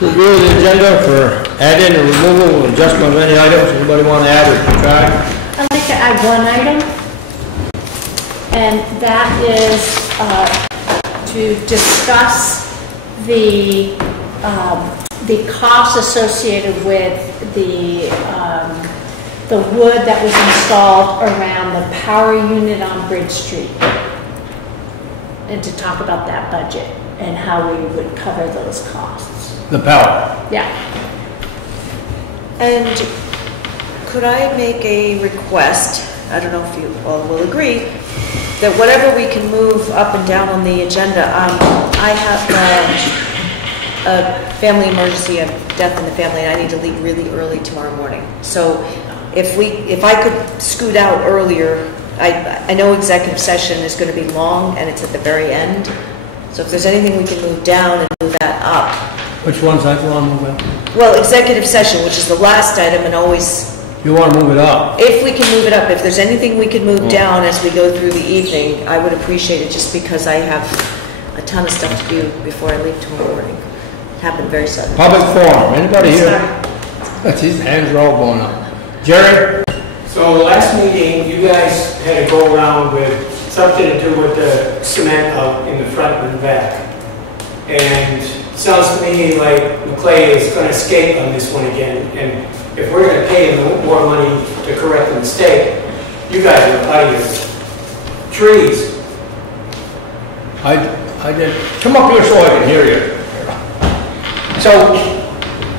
Review the agenda for add-in and removal and adjustment of any items. Anybody want to add or subtract? I'd like to add one item, and that is to discuss the costs associated with the wood that was installed around the power unit on Bridge Street, and to talk about that budget and how we would cover those costs. The power. Yeah. And could I make a request? I don't know if you all will agree that whatever we can move up and down on the agenda. I have a family emergency, a death in the family, and I need to leave really early tomorrow morning. So if I could scoot out earlier, I know executive session is going to be long and it's at the very end. So if there's anything we can move down and move that up. Which one's that you want to move in? Well, executive session, which is the last item, and always. You want to move it up? If we can move it up, if there's anything we can move down as we go through the evening, I would appreciate it, just because I have a ton of stuff to do before I leave tomorrow morning. It happened very suddenly. Public forum. Anybody here? These hands are all going up. Jerry? So the last meeting, you guys had to go around with something to do with the cement out in the front and the back. And it sounds to me like McClay is going to escape on this one again. And if we're going to pay him more money to correct the mistake, you guys are out of your trees. I did. Come up here so I can hear you. So,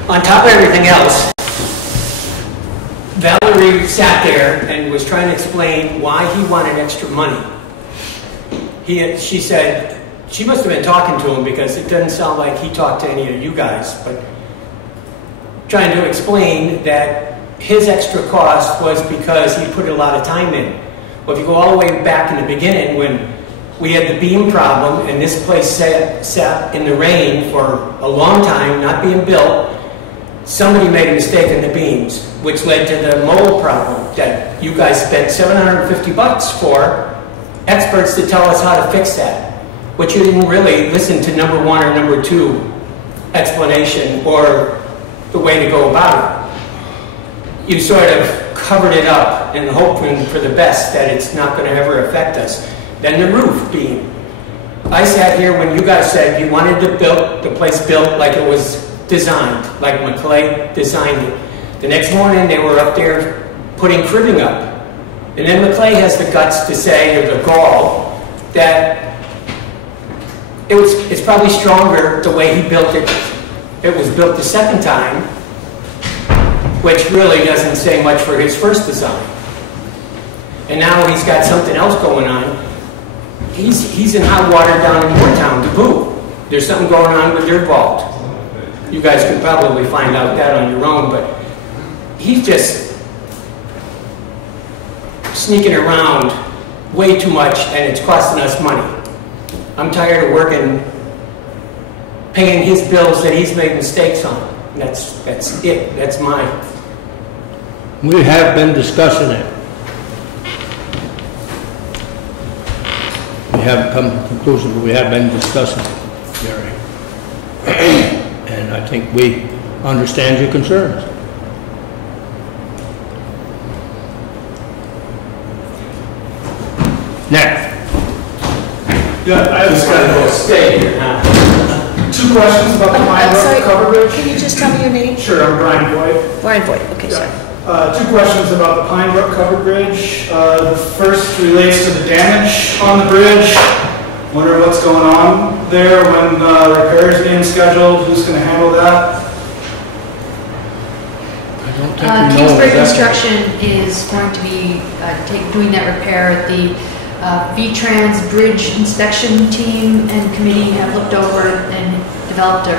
on top of everything else, Valerie sat there and was trying to explain why he wanted extra money. She said, she must have been talking to him because it doesn't sound like he talked to any of you guys, but trying to explain that his extra cost was because he put a lot of time in. Well, if you go all the way back in the beginning when we had the beam problem and this place sat in the rain for a long time, not being built, somebody made a mistake in the beams, which led to the mold problem that you guys spent $750 for experts to tell us how to fix that. But you didn't really listen to number one or number two explanation or the way to go about it. You sort of covered it up and hoping for the best that it's not going to ever affect us. Then the roof beam. I sat here when you guys said you wanted the place built like it was designed, like McClay designed it. The next morning they were up there putting cribbing up. And then McClay has the guts to say, or the gall, that it's probably stronger the way he built it. It was built the second time, which really doesn't say much for his first design. And now he's got something else going on. He's in hot water down in Moortown to boot. There's something going on with their vault. You guys could probably find out that on your own, but he's just sneaking around way too much, and it's costing us money. I'm tired of working, paying his bills that he's made mistakes on. That's it. That's mine. We have been discussing it. We haven't come to a conclusion, but we have been discussing it, Jerry. And I think we understand your concerns. Next. Yeah, I just got to go stay here now. Two questions about the Pine Brook cover bridge. Can you just tell me your name? Sure, I'm Brian Boyd. Brian Boyd, okay, Yeah. sorry. Two questions about the Pine Brook cover bridge. The first relates to the damage on the bridge. Wonder what's going on there, when repairs being scheduled, who's going to handle that? I don't think we know Kingsbury exactly. Construction is going to be doing that repair. The V-Trans Bridge Inspection Team and Committee have looked over and developed a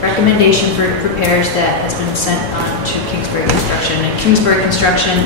recommendation for repairs that has been sent on to Kingsbury Construction. And Kingsbury Construction,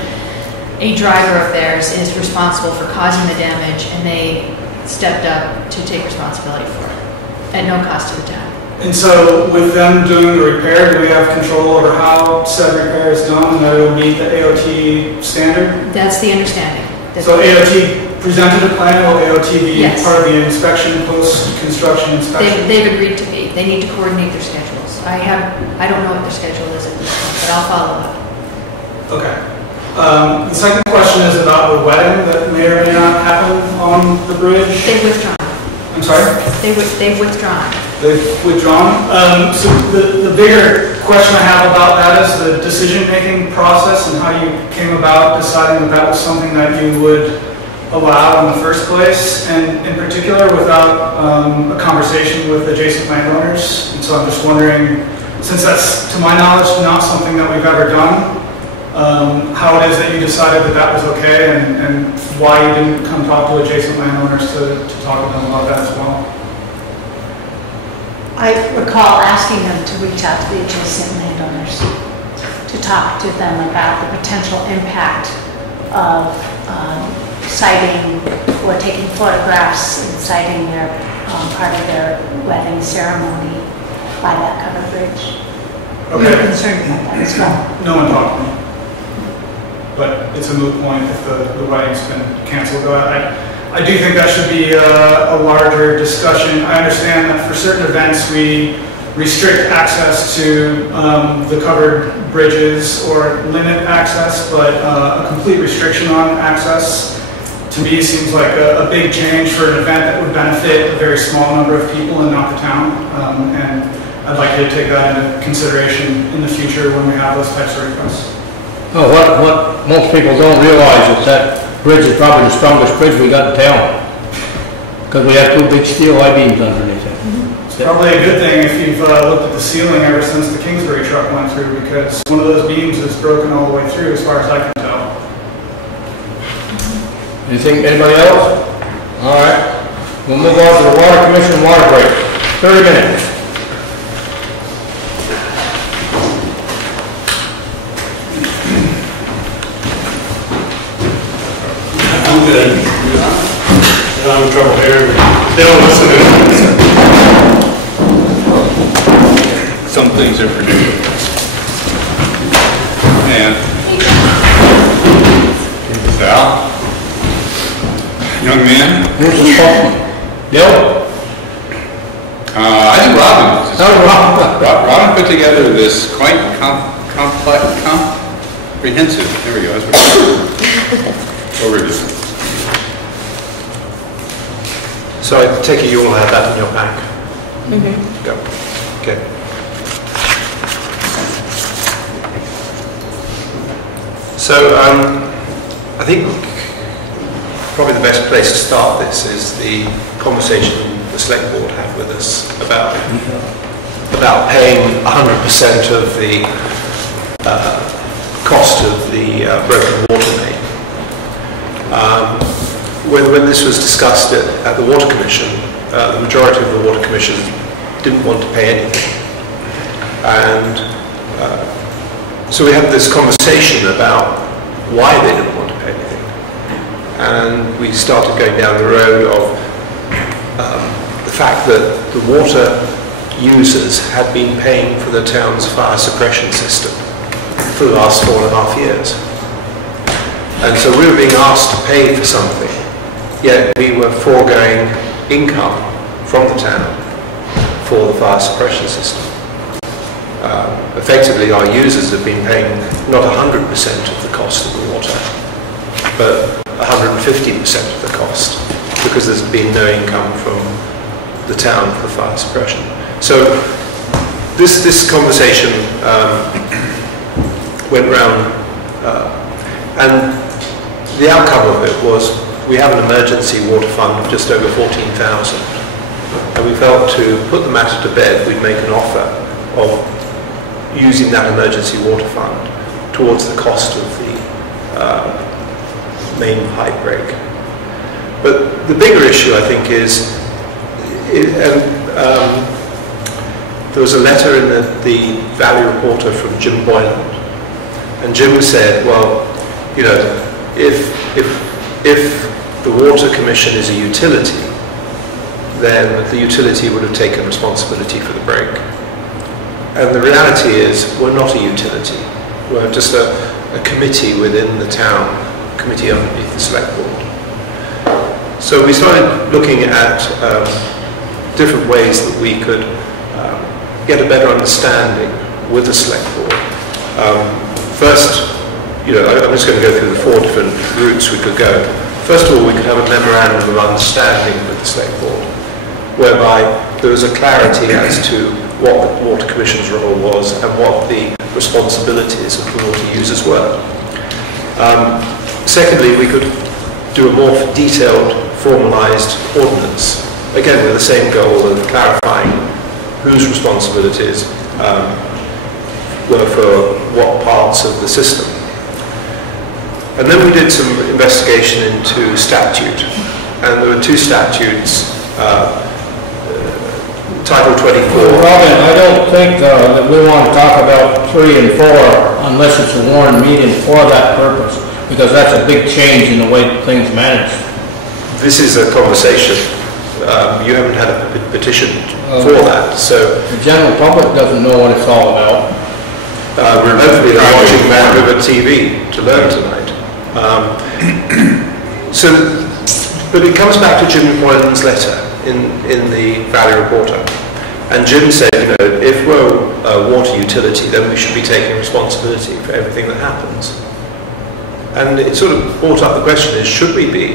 a driver of theirs, is responsible for causing the damage, and they stepped up to take responsibility for it at no cost to the town. And so with them doing the repair, do we have control over how said repair is done and that it will meet the AOT standard? That's the understanding. So AOT presented a plan, will AOT be Yes. part of the inspection, post-construction inspection? They've agreed to be. They need to coordinate their schedules. I don't know what their schedule is at this point, but I'll follow up. Okay. The second question is about the wedding that may or may not happen on the bridge. They've withdrawn. I'm sorry? They've withdrawn. They've withdrawn. So the bigger question I have about that is the decision-making process and how you came about deciding that that was something that you would allow in the first place, and in particular without a conversation with adjacent landowners. And so I'm just wondering, since that's, to my knowledge, not something that we've ever done, how it is that you decided that that was okay, and why you didn't come talk to adjacent landowners to talk to them about that as well. I recall asking them to reach out to the adjacent landowners to talk to them about the potential impact of citing or taking photographs and citing their part of their wedding ceremony by that covered bridge. Okay. We were concerned about that as well. No one talked to me. But it's a moot point if the wedding's been canceled. I do think that should be a larger discussion. I understand that for certain events we restrict access to the covered bridges or limit access, but a complete restriction on access to me seems like a big change for an event that would benefit a very small number of people and not the town. And I'd like you to take that into consideration in the future when we have those types of requests. No, what most people don't realize is that bridge is probably the strongest bridge we got in town, because we have two big steel I-beams underneath it. It's probably a good thing if you've looked at the ceiling ever since the Kingsbury truck went through, because one of those beams is broken all the way through as far as I can tell. Anybody else? All right. We'll move on to the Water Commission water break. 30 minutes. I'm good. I'm in trouble here. They don't listen to me. Some things are predictable. And Sal, young man. Who's the phone? Bill? I think Robin put together this quite comprehensive. There we go. Over this. So I take it you all have that in your pack? Mm-hmm. Go. Okay. So I think probably the best place to start this is the conversation the Select Board had with us about paying 100% of the cost of the broken water main. When this was discussed at the Water Commission, the majority of the Water Commission didn't want to pay anything. And so we had this conversation about why they didn't want to pay anything. And we started going down the road of the fact that the water users had been paying for the town's fire suppression system for the last 4.5 years. And so we were being asked to pay for something, yet we were foregoing income from the town for the fire suppression system. Effectively, our users have been paying not 100% of the cost of the water, but 150% of the cost, because there's been no income from the town for fire suppression. So this conversation went round, and the outcome of it was we have an emergency water fund of just over 14,000, and we felt to put the matter to bed, we'd make an offer of using that emergency water fund towards the cost of the main pipe break. But the bigger issue, I think, is there was a letter in the Valley Reporter from Jim Boyland, and Jim said, well, you know, if the Water Commission is a utility, then the utility would have taken responsibility for the break. And the reality is, we're not a utility. We're just a committee within the town, committee underneath the Select Board. So we started looking at different ways that we could get a better understanding with the select board. First, I'm just going to go through the 4 different routes we could go. First of all, we could have a memorandum of understanding with the select board, whereby there was a clarity as to what the Water Commission's role was and what the responsibilities of the water users were. Secondly, we could do a more detailed, formalised ordinance, again with the same goal of clarifying whose responsibilities were for what parts of the system. And then we did some investigation into statute, and there were 2 statutes, Title 24. Robin, I don't think that we want to talk about 3 and 4 unless it's a warned meeting for that purpose, because that's a big change in the way things managed. This is a conversation. You haven't had a petition for that, so... The general public doesn't know what it's all about. Hopefully they're watching Mad River TV to learn tonight. But it comes back to Jim Moylan's letter in the Valley Reporter. And Jim said, if we're a water utility, then we should be taking responsibility for everything that happens. And it sort of brought up the question is, should we be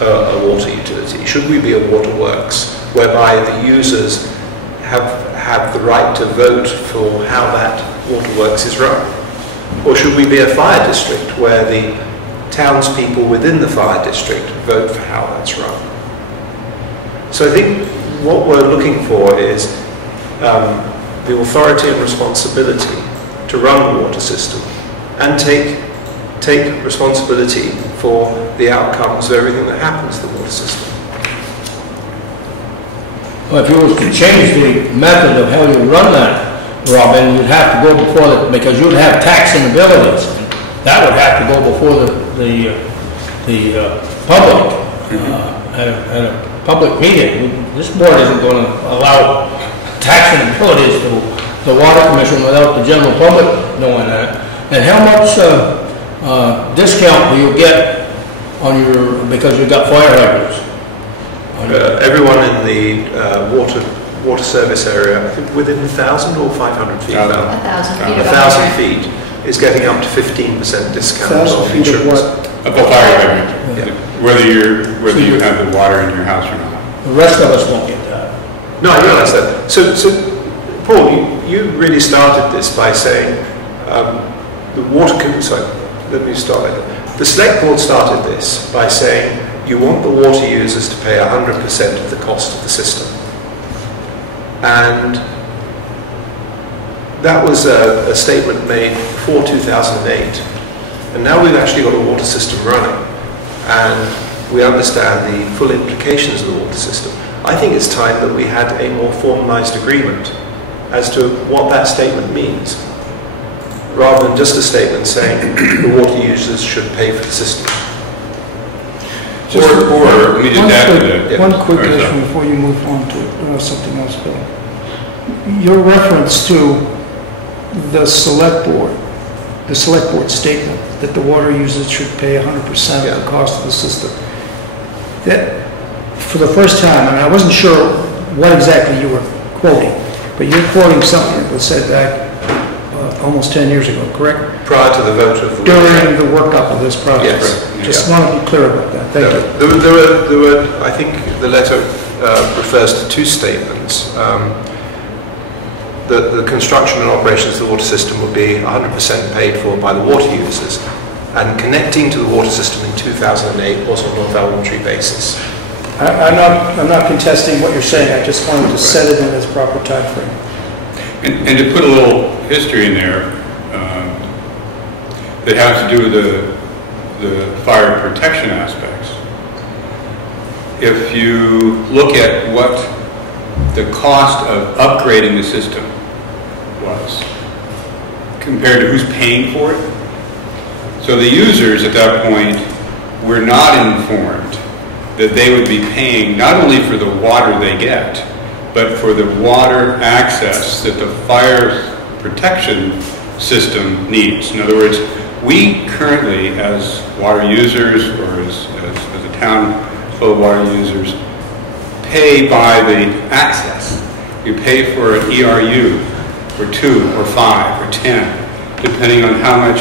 a water utility? Should we be a waterworks, whereby the users have the right to vote for how that waterworks is run? Or should we be a fire district, where the townspeople within the fire district vote for how that's run? So I think what we're looking for is the authority and responsibility to run the water system and take responsibility for the outcomes of everything that happens to the water system. Well, if you were to change the method of how you run that, Robin, you'd have to go before because you'd have taxing abilities. That would have to go before the public at a public meeting. This board isn't going to allow taxing abilities to the Water Commission without the general public knowing that. And how much discount do you get on because you've got fire hydrants? Everyone in the water service area, I think within 1,000 or 500 feet? 1,000 feet. 1,000 feet is getting up to 15% discount. 1,000 feet of what? Of the fire hydrant. Yeah. Whether you have the water in your house or not. The rest of us won't get that. No, I realise that. So Paul, you really started this by saying the water. Sorry, let me start like that. The Select Board started this by saying you want the water users to pay 100% of the cost of the system. And that was a statement made before 2008. And now we've actually got a water system running. And we understand the full implications of the water system. I think it's time that we had a more formalised agreement as to what that statement means, rather than just a statement saying the water users should pay for the system. Or let me just add to that. One quick issue before you move on to something else, Bill. Your reference to the select board statement that the water users should pay 100% of the cost of the system. That, for the first time, I mean, I wasn't sure what exactly you were quoting, but you're quoting something that was said back almost 10 years ago, correct? Prior to the vote of the during the workup of this process. Yes. Just want to be clear about that. Thank you. There were, I think the letter refers to 2 statements. The construction and operations of the water system would be 100% paid for by the water users, and connecting to the water system in 2008 was on a voluntary basis. I'm not contesting what you're saying. I just wanted to set it in its proper time frame. And to put a little history in there that has to do with the fire protection aspects. If you look at what the cost of upgrading the system was compared to who's paying for it, so the users at that point were not informed that they would be paying not only for the water they get, but for the water access that the fire protection system needs. In other words, we currently, as water users or as a town full of water users, pay by the access. You pay for an ERU, or 2, or 5, or 10, depending on how much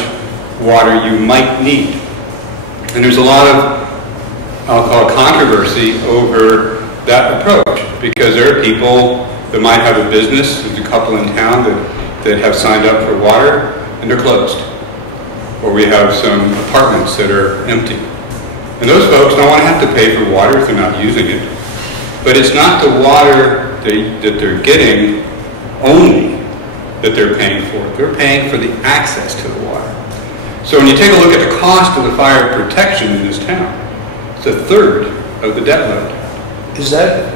water you might need. And there's a lot of, I'll call it controversy over that approach, because there are people that might have a business, there's a couple in town that have signed up for water, and they're closed. Or we have some apartments that are empty. And those folks don't want to have to pay for water if they're not using it. But it's not the water that they're getting only that they're paying for. They're paying for the access to the water. So when you take a look at the cost of the fire protection in this town, it's a third of the debt load. Is that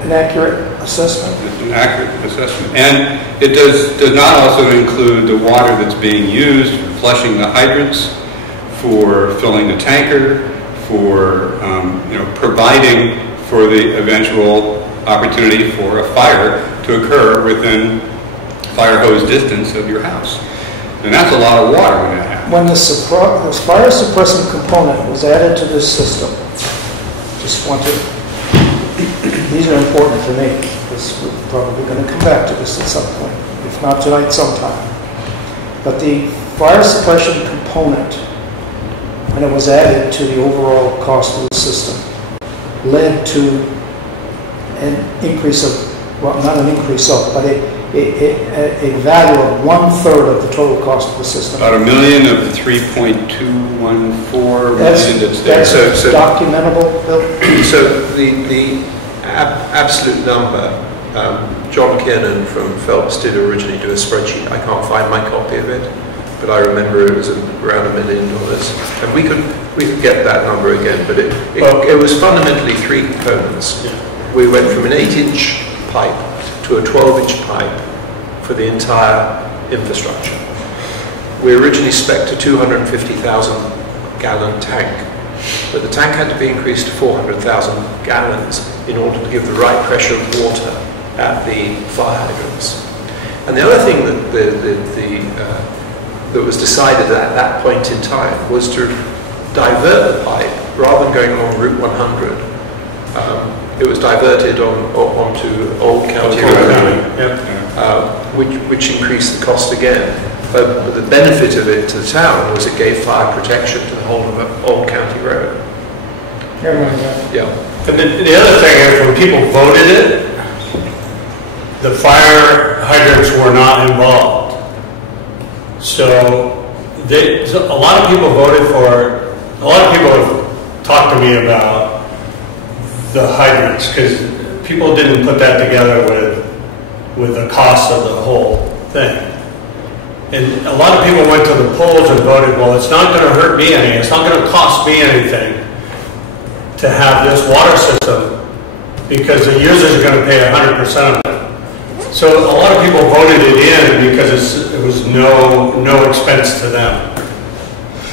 an accurate assessment? It's an accurate assessment. And it does not also include the water that's being used for flushing the hydrants, for filling the tanker, for providing for the eventual opportunity for a fire to occur within fire hose distance of your house. And that's a lot of water when that happens. When this fire suppressant component was added to this system, just want to, these are important to me, because we're probably going to come back to this at some point, if not tonight, sometime. But the fire suppression component, when it was added to the overall cost of the system, led to an increase of, well, not an increase of, but a value of 1/3 of the total cost of the system. About $1 million of the 3.214 million that's there. That's documentable, Bill? So the absolute number, John Kiernan from Phelps did originally do a spreadsheet. I can't find my copy of it, but I remember it was around $1 million. And we could get that number again, but it was fundamentally 3 components. Yeah. We went from an 8-inch pipe to a 12-inch pipe for the entire infrastructure. We originally spec'd a 250,000 gallon tank, but the tank had to be increased to 400,000 gallons in order to give the right pressure of water at the fire hydrants. And the other thing that was decided at that point in time was to divert the pipe rather than going along Route 100. It was diverted onto Old County Road, which increased the cost again. But the benefit of it to the town was it gave fire protection to the whole of Old County Road. Yeah. And the other thing is, when people voted it, the fire hydrants were not involved. So a lot of people voted for it. A lot of people have talked to me about the hydrants, because people didn't put that together with the cost of the whole thing. And a lot of people went to the polls and voted, well, it's not going to hurt me any, it's not going to cost me anything to have this water system, because the users are going to pay 100% of it. So a lot of people voted it in because it was no expense to them.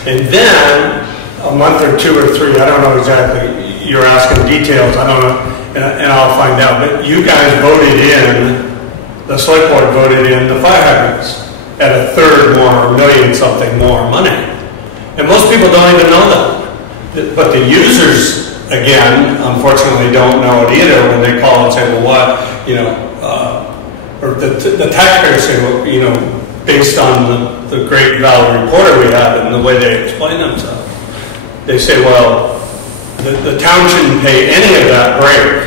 And then, a month or 2 or 3, I don't know exactly, you're asking details, I don't know, and I'll find out, but you guys voted in, the select board voted in the fire hydrants at 1/3 more, $1 million something more money. And most people don't even know that. But the users, again, unfortunately don't know it either when they call and say, well, what, or the taxpayers say, well, based on the great Valley Reporter we have and the way they explain themselves, they say, well, the town shouldn't pay any of that break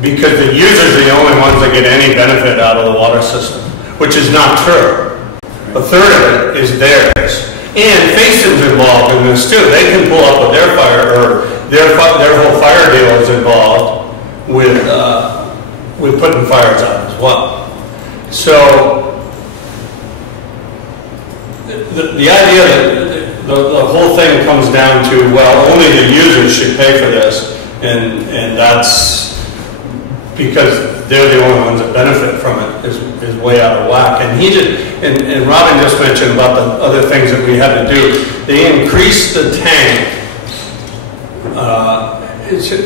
because the users are the only ones that get any benefit out of the water system, which is not true. 1/3 of it is theirs. And Faceon's involved in this too. They can pull up with their fire, or their whole fire deal is involved with putting fires out as well. So the idea that the whole thing comes down to, well, only the users should pay for this, and that's because they're the only ones that benefit from it, is way out of whack. And and Robin just mentioned about the other things that we had to do. They increased the tank,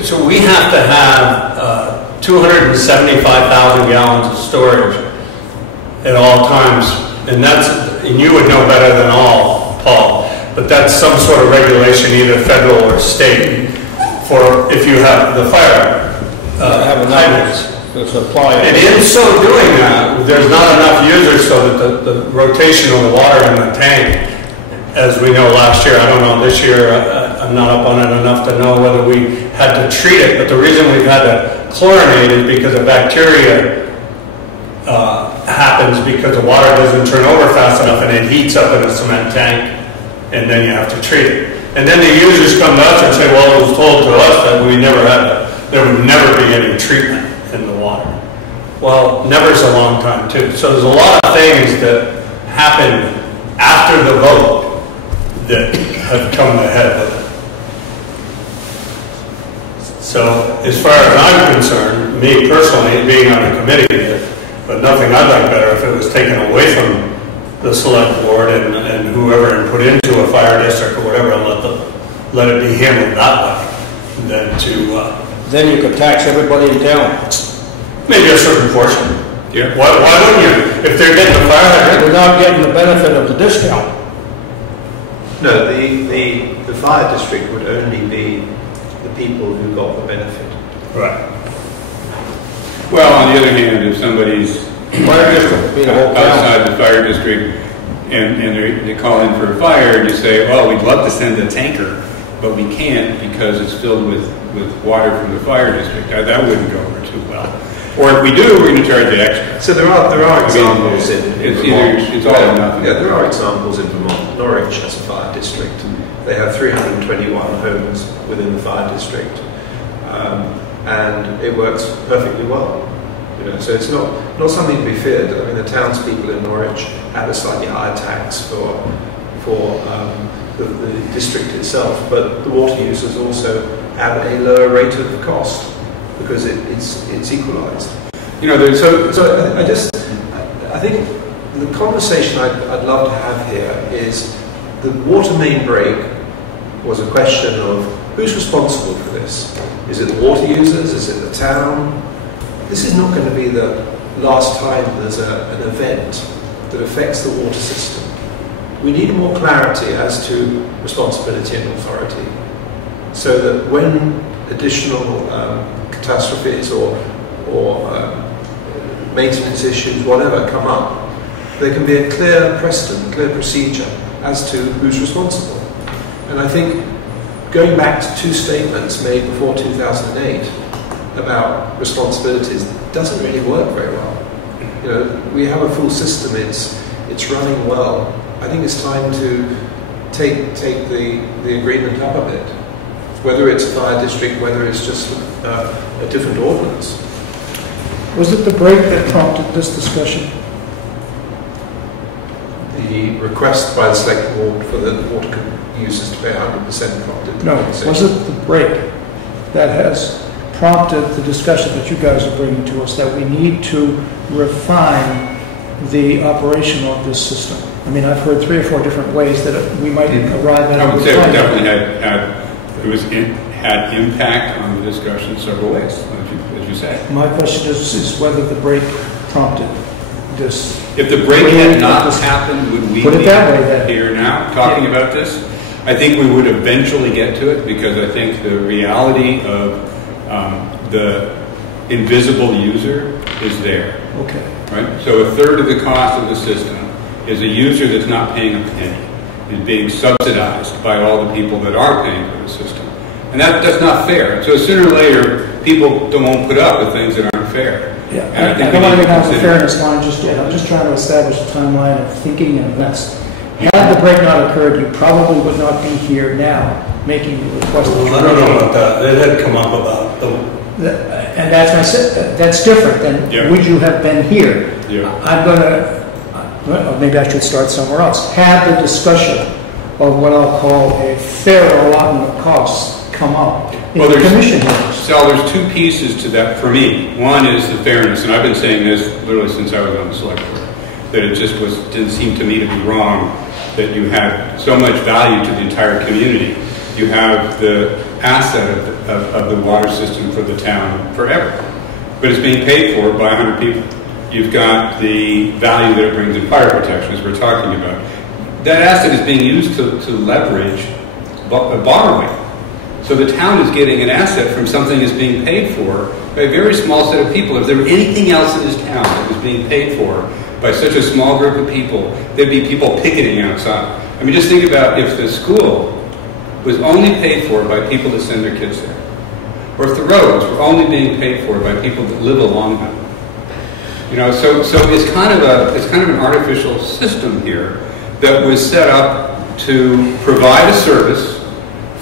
so we have to have 275,000 gallons of storage at all times, and you would know better than all, Paul. But that's some sort of regulation, either federal or state, for if you have the fire hydrants. the supply. And in so doing that, there's not enough users so that the rotation of the water in the tank, as we know last year, I don't know this year, I'm not up on it enough to know whether we had to treat it, but the reason we've had to chlorinate is because of bacteria happens because the water doesn't turn over fast enough and it heats up in a cement tank, and then you have to treat it. And then the users come to us and say, well, it was told to us that there would never be any treatment in the water. Well, never's a long time too. So there's a lot of things that happen after the vote that have come ahead with it. So as far as I'm concerned, me personally, being on a committee, but nothing I'd like better if it was taken away from the select board and whoever and put into a fire district or whatever, and let it be handled that way than to... Then you could tax everybody in town. Maybe a certain portion. Yeah. Why wouldn't you? If they're getting the fire hydrant. They're not getting the benefit of the discount. No, the fire district would only be the people who got the benefit. Right. Well, on the other hand, if somebody's outside the fire district and they call in for a fire and you say, well, we'd love to send a tanker, but we can't because it's filled with water from the fire district, that wouldn't go over too well. Or if we do, we're going to charge you extra. So there are examples in Vermont. It's all or nothing. Yeah, there are examples in Vermont. Norwich has a fire district. They have 321 homes within the fire district. And it works perfectly well. So it's not something to be feared. I mean, the townspeople in Norwich have a slightly higher tax for the district itself, but the water users also have a lower rate of cost because it's equalised. I think the conversation I'd love to have here is the water main break was a question of who's responsible for this. Is it the water users? Is it the town? This is not going to be the last time there's an event that affects the water system. We need more clarity as to responsibility and authority so that when additional catastrophes or maintenance issues, whatever, come up, there can be a clear precedent, clear procedure as to who's responsible. And I think going back to two statements made before 2008 about responsibilities doesn't really work very well. We have a full system, it's running well. I think it's time to take the agreement up a bit, whether it's a fire district, whether it's just a different ordinance. Was it the break that prompted this discussion? The request by the select board for the water users to pay 100% prompted. No, was it the break that has prompted the discussion that you guys are bringing to us, that we need to refine the operation of this system? I mean, I've heard 3 or 4 different ways that we might arrive at. I would say it definitely had impact on the discussion several ways, as you say. My question is whether the break prompted this. If the break had not happened, would we be here now talking about this? I think we would eventually get to it because I think the reality of the invisible user is there. Okay. Right? So a third of the cost of the system is a user that's not paying a penny, is being subsidized by all the people that are paying for the system. And that's not fair. So sooner or later, people won't put up with things that aren't fair. Yeah, I don't want to get on the fairness line just yet. I'm just trying to establish a timeline of thinking and events. Had the break not occurred, you probably would not be here now making the request. Well, I don't know about that. It had come up about and that's different than would you have been here? Yeah. I'm going to, well, maybe I should start somewhere else. Have the discussion of what I'll call a fair allotment of costs come up in the commission hearings. So there's 2 pieces to that for me. One is the fairness, and I've been saying this literally since I was on the select board, that it just didn't seem to me to be wrong that you had so much value to the entire community. You have the asset of the water system for the town forever, but it's being paid for by 100 people. You've got the value that it brings in fire protection, as we're talking about. That asset is being used to leverage borrowing. So the town is getting an asset from something that's being paid for by a very small set of people. If there were anything else in this town that was being paid for by such a small group of people, there'd be people picketing outside. I mean, just think about if the school was only paid for by people that send their kids there, or if the roads were only being paid for by people that live along them. You know, so it's kind of an artificial system here that was set up to provide a service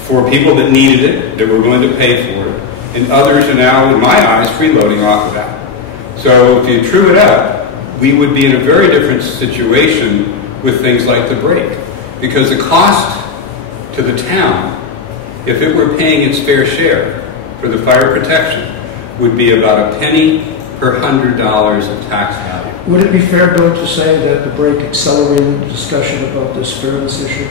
for people that needed it, that were willing to pay for it, and others are now, in my eyes, freeloading off of that. So if you true it up, we would be in a very different situation with things like the break, because the cost to the town, if it were paying its fair share for the fire protection, would be about a penny per $100 of tax value. Would it be fair, Bill, to say that the break accelerated the discussion about this fairness issue?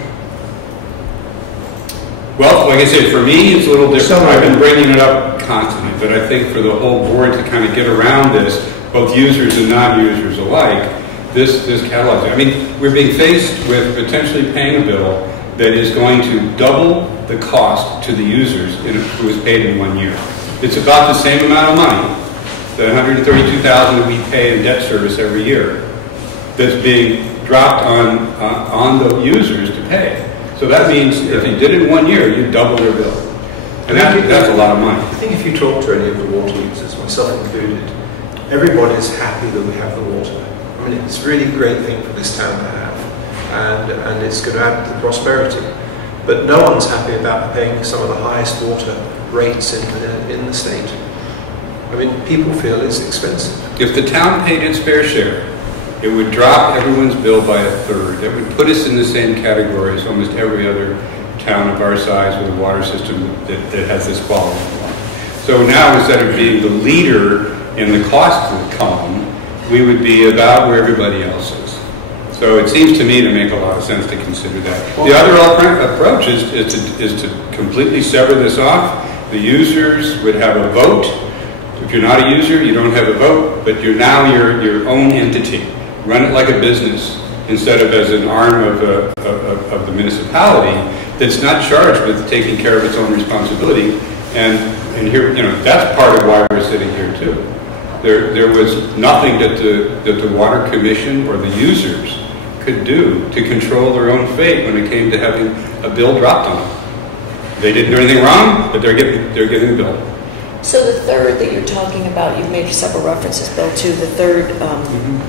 Well, like I said, for me, it's a little different. I've been bringing it up constantly, but I think for the whole board to kind of get around this, both users and non-users alike, this catalog. I mean, we're being faced with potentially paying a bill that is going to double the cost to the users who was paid in 1 year. It's about the same amount of money, the $132,000 that we pay in debt service every year, that's being dropped on the users to pay. So that means if you did it in 1 year, you double their bill. And that's a lot of money. I think if you talk to any of the water users, myself included, everybody's happy that we have the water. I mean, it's really a great thing for this town to have, and it's going to add to the prosperity. But no one's happy about paying some of the highest water rates in the state. I mean, people feel it's expensive. If the town paid its fair share, it would drop everyone's bill by a third. It would put us in the same category as almost every other town of our size with a water system that has this quality. So now, instead of being the leader in the cost column, we would be about where everybody else is. So it seems to me to make a lot of sense to consider that. The other approach is to completely sever this off. The users would have a vote. If you're not a user, you don't have a vote, but you're now your own entity. Run it like a business instead of as an arm of the municipality that's not charged with taking care of its own responsibility. And here, you know, that's part of why we're sitting here too. There was nothing that the Water Commission or the users could do to control their own fate when it came to having a bill dropped on them. They didn't do anything wrong, but they're getting a bill. So the third that you're talking about, you've made several references, Bill, to the third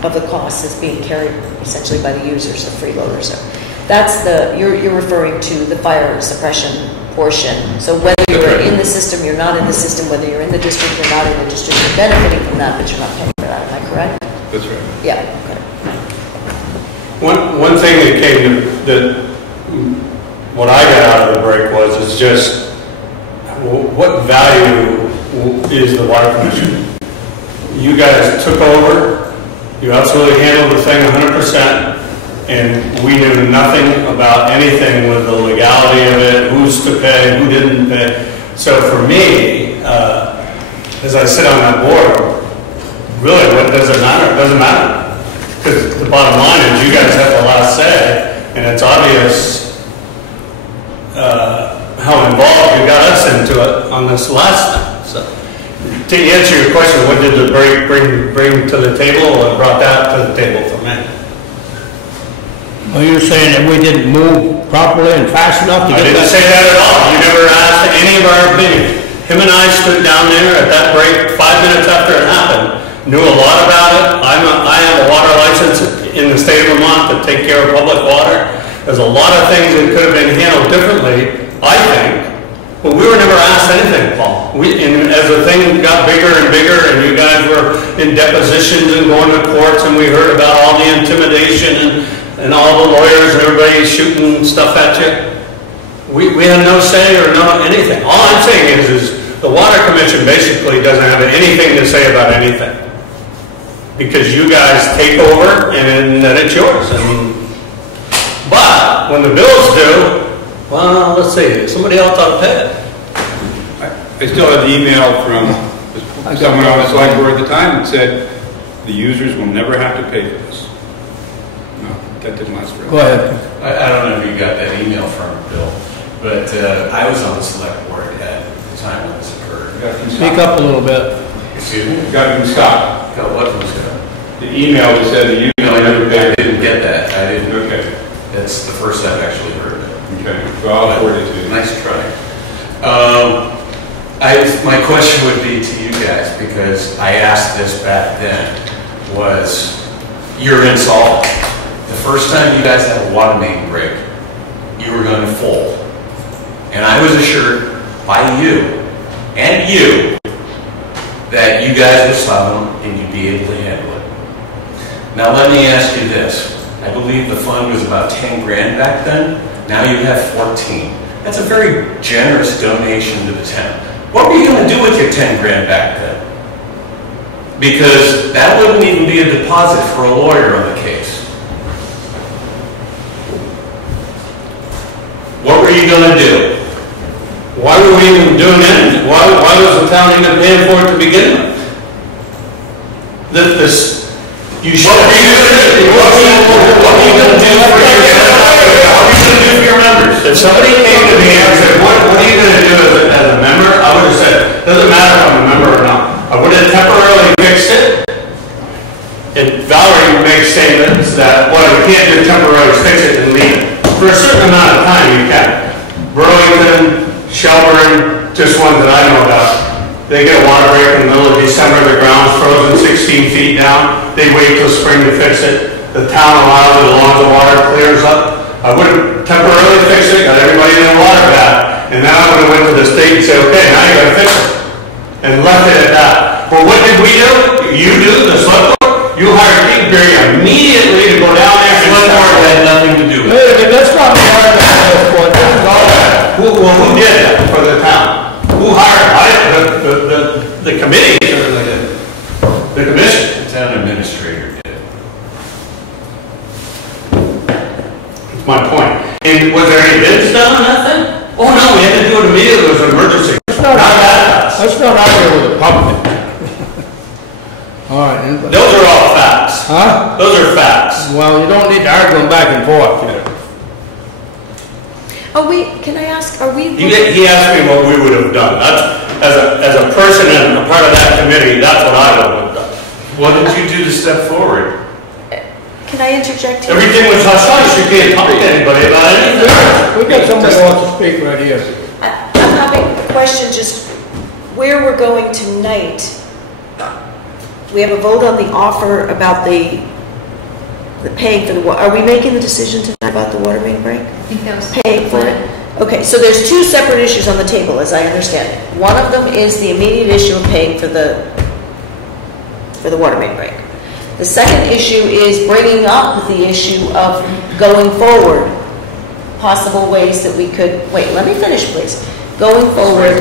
of the cost is being carried essentially by the users, the freeloaders. So that's you're referring to the fire suppression portion. So whether you're in the system, you're not in the system, whether you're in the district, you're not in the district, you're benefiting from that, but you're not paying for that. Am I correct? That's right. Yeah. Okay. One thing that came that what I got out of the break is just what value is the Water Commission. You guys took over, you absolutely handled the thing 100%, and we knew nothing about anything with the legality of it, who's to pay, who didn't pay. So for me, as I sit on that board, really what does it matter? It doesn't matter. Because the bottom line is you guys have the last say, and it's obvious how involved you got us into it on this last time. So, to answer your question, what did the break bring to the table? What brought that to the table for me? Well, you're saying that we didn't move properly and fast enough to I didn't say that at all. You never asked any of our opinion. Him and I stood down there at that break 5 minutes after it happened, knew a lot about it. I have a water license in the state of Vermont to take care of public water. There's a lot of things that could have been handled differently, I think. But we were never asked anything, Paul. And as the thing got bigger and bigger, and you guys were in depositions and going to courts, and we heard about all the intimidation and all the lawyers and everybody shooting stuff at you, we had no say or no anything. All I'm saying is the Water Commission basically doesn't have anything to say about anything, because you guys take over and then it's yours. But when the bills due, well, let's see, somebody else ought to pay it. I still have the email from someone on the select board at the time that said the users will never have to pay for this. No, that didn't last forever. Go ahead. I don't know if you got that email from Bill, but I was on the select board time when this occurred. Speak up a little bit. Excuse me? Got it from Scott. Got what from Scott? The email that said that you No, I didn't get that. I didn't. Okay. That's the first I've actually heard of it. Okay. Well, I'll forward it to you. Nice try. My question would be to you guys, because I asked this back then, was you're insolvent. The first time you guys had a water main break, you were going to fold. And I was assured by you and you that you guys would solve them and you'd be able to handle it. Now let me ask you this. I believe the fund was about 10 grand back then. Now you have 14. That's a very generous donation to the town. What were you going to do with your 10 grand back then? Because that wouldn't even be a deposit for a lawyer on the case. What were you going to do? Why were we even doing anything? Why was the town even paying for it to begin with? What are you going to do? What are you going to do for your members? If somebody came to me and said, what are you going to do as a member? I would have said, doesn't matter if I'm a member or not. I would have temporarily fixed it. And Valerie makes statements that, well, we can't just temporarily fix it and leave it. For a certain amount of time, you can. Burlington, Shelburne, just ones that I know about. They get a water break in the middle of December, the ground's frozen 16 feet down. They wait till spring to fix it. The town allows it as long as the water clears up. I would have temporarily fixed it, got everybody in the water bath, and then I would have went to the state and said, okay, now you got to fix it. And left it at that. Well, what did we do? You do, the select board? You hired Pete Berry immediately to go down there and Select board had nothing to do with it. Wait a minute, that's not the select board. This is all that. Who did that for the town? Who hired the committee? The commission. The town administrator did. That's my point. And was there any bids done on that thing? Oh no, we had to do it immediately. It was an emergency. Not that fast. Let's not argue with the public. All right. Anybody? Those are all facts. Huh? Those are facts. Well, you don't need to argue back and forth here. Can I ask, are we? He asked me what we would have done. That's, as a person and a part of that committee, that's what I would have done. What did you do to step forward? Can I interject here? Everything was hush hush. You can't talk to anybody about anything. We've got somebody who wants to speak right here. I'm having a question just where we're going tonight. We have a vote on the offer about the paying for the water. Are we making the decision tonight about the water main break? I think that was Paying for it? Okay, so there's two separate issues on the table, as I understand it. One of them is the immediate issue of paying for the water main break. The second issue is bringing up the issue of going forward, possible ways that we could, wait, let me finish, please. Going forward,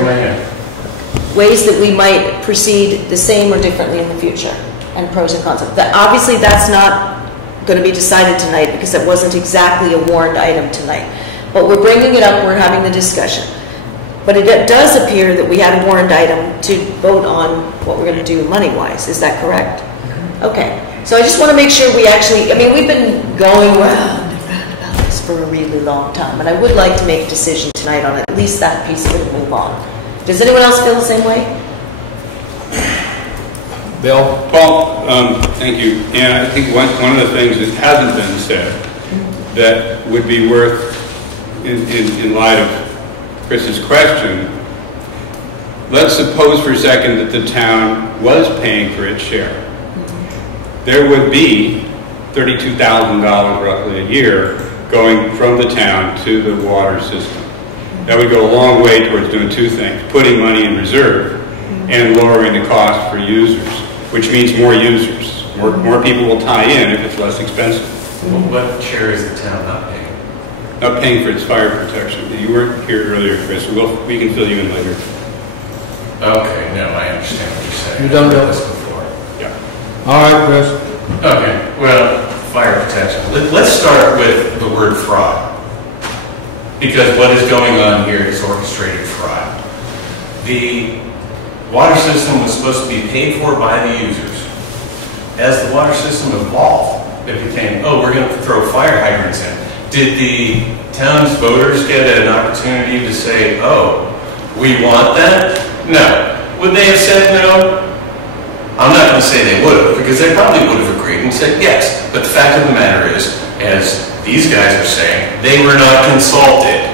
ways that we might proceed the same or differently in the future, and pros and cons. Obviously, that's not going to be decided tonight because it wasn't exactly a warned item tonight. But we're bringing it up, we're having the discussion. But it does appear that we had a warned item to vote on what we're going to do money-wise. Is that correct? Okay. So I just want to make sure we actually, I mean, we've been going round and round about this for a really long time, and I would like to make a decision tonight on at least that piece of it and move on. Does anyone else feel the same way? Bill? Paul, thank you. And I think one of the things that hasn't been said that would be worth, in light of Chris's question, let's suppose for a second that the town was paying for its share. There would be $32,000 roughly a year going from the town to the water system. That would go a long way towards doing two things: putting money in reserve and lowering the cost for users, which means more users. More people will tie in if it's less expensive. Well, what share is the town not paying? Not paying for its fire protection. You weren't here earlier, Chris. We can fill you in later. Okay, no, I understand what you're saying. You done, Bill? This before. Yeah. All right, Chris. Okay, well, fire protection. Let's start with the word fraud. Because what is going on here is orchestrated fraud. The water system was supposed to be paid for by the users. As the water system evolved, it became, oh, we're going to throw fire hydrants in. Did the town's voters get an opportunity to say, oh, We want that? No. Would they have said no? I'm not going to say they would have, because they probably would have agreed and said yes. But the fact of the matter is, as these guys are saying, they were not consulted.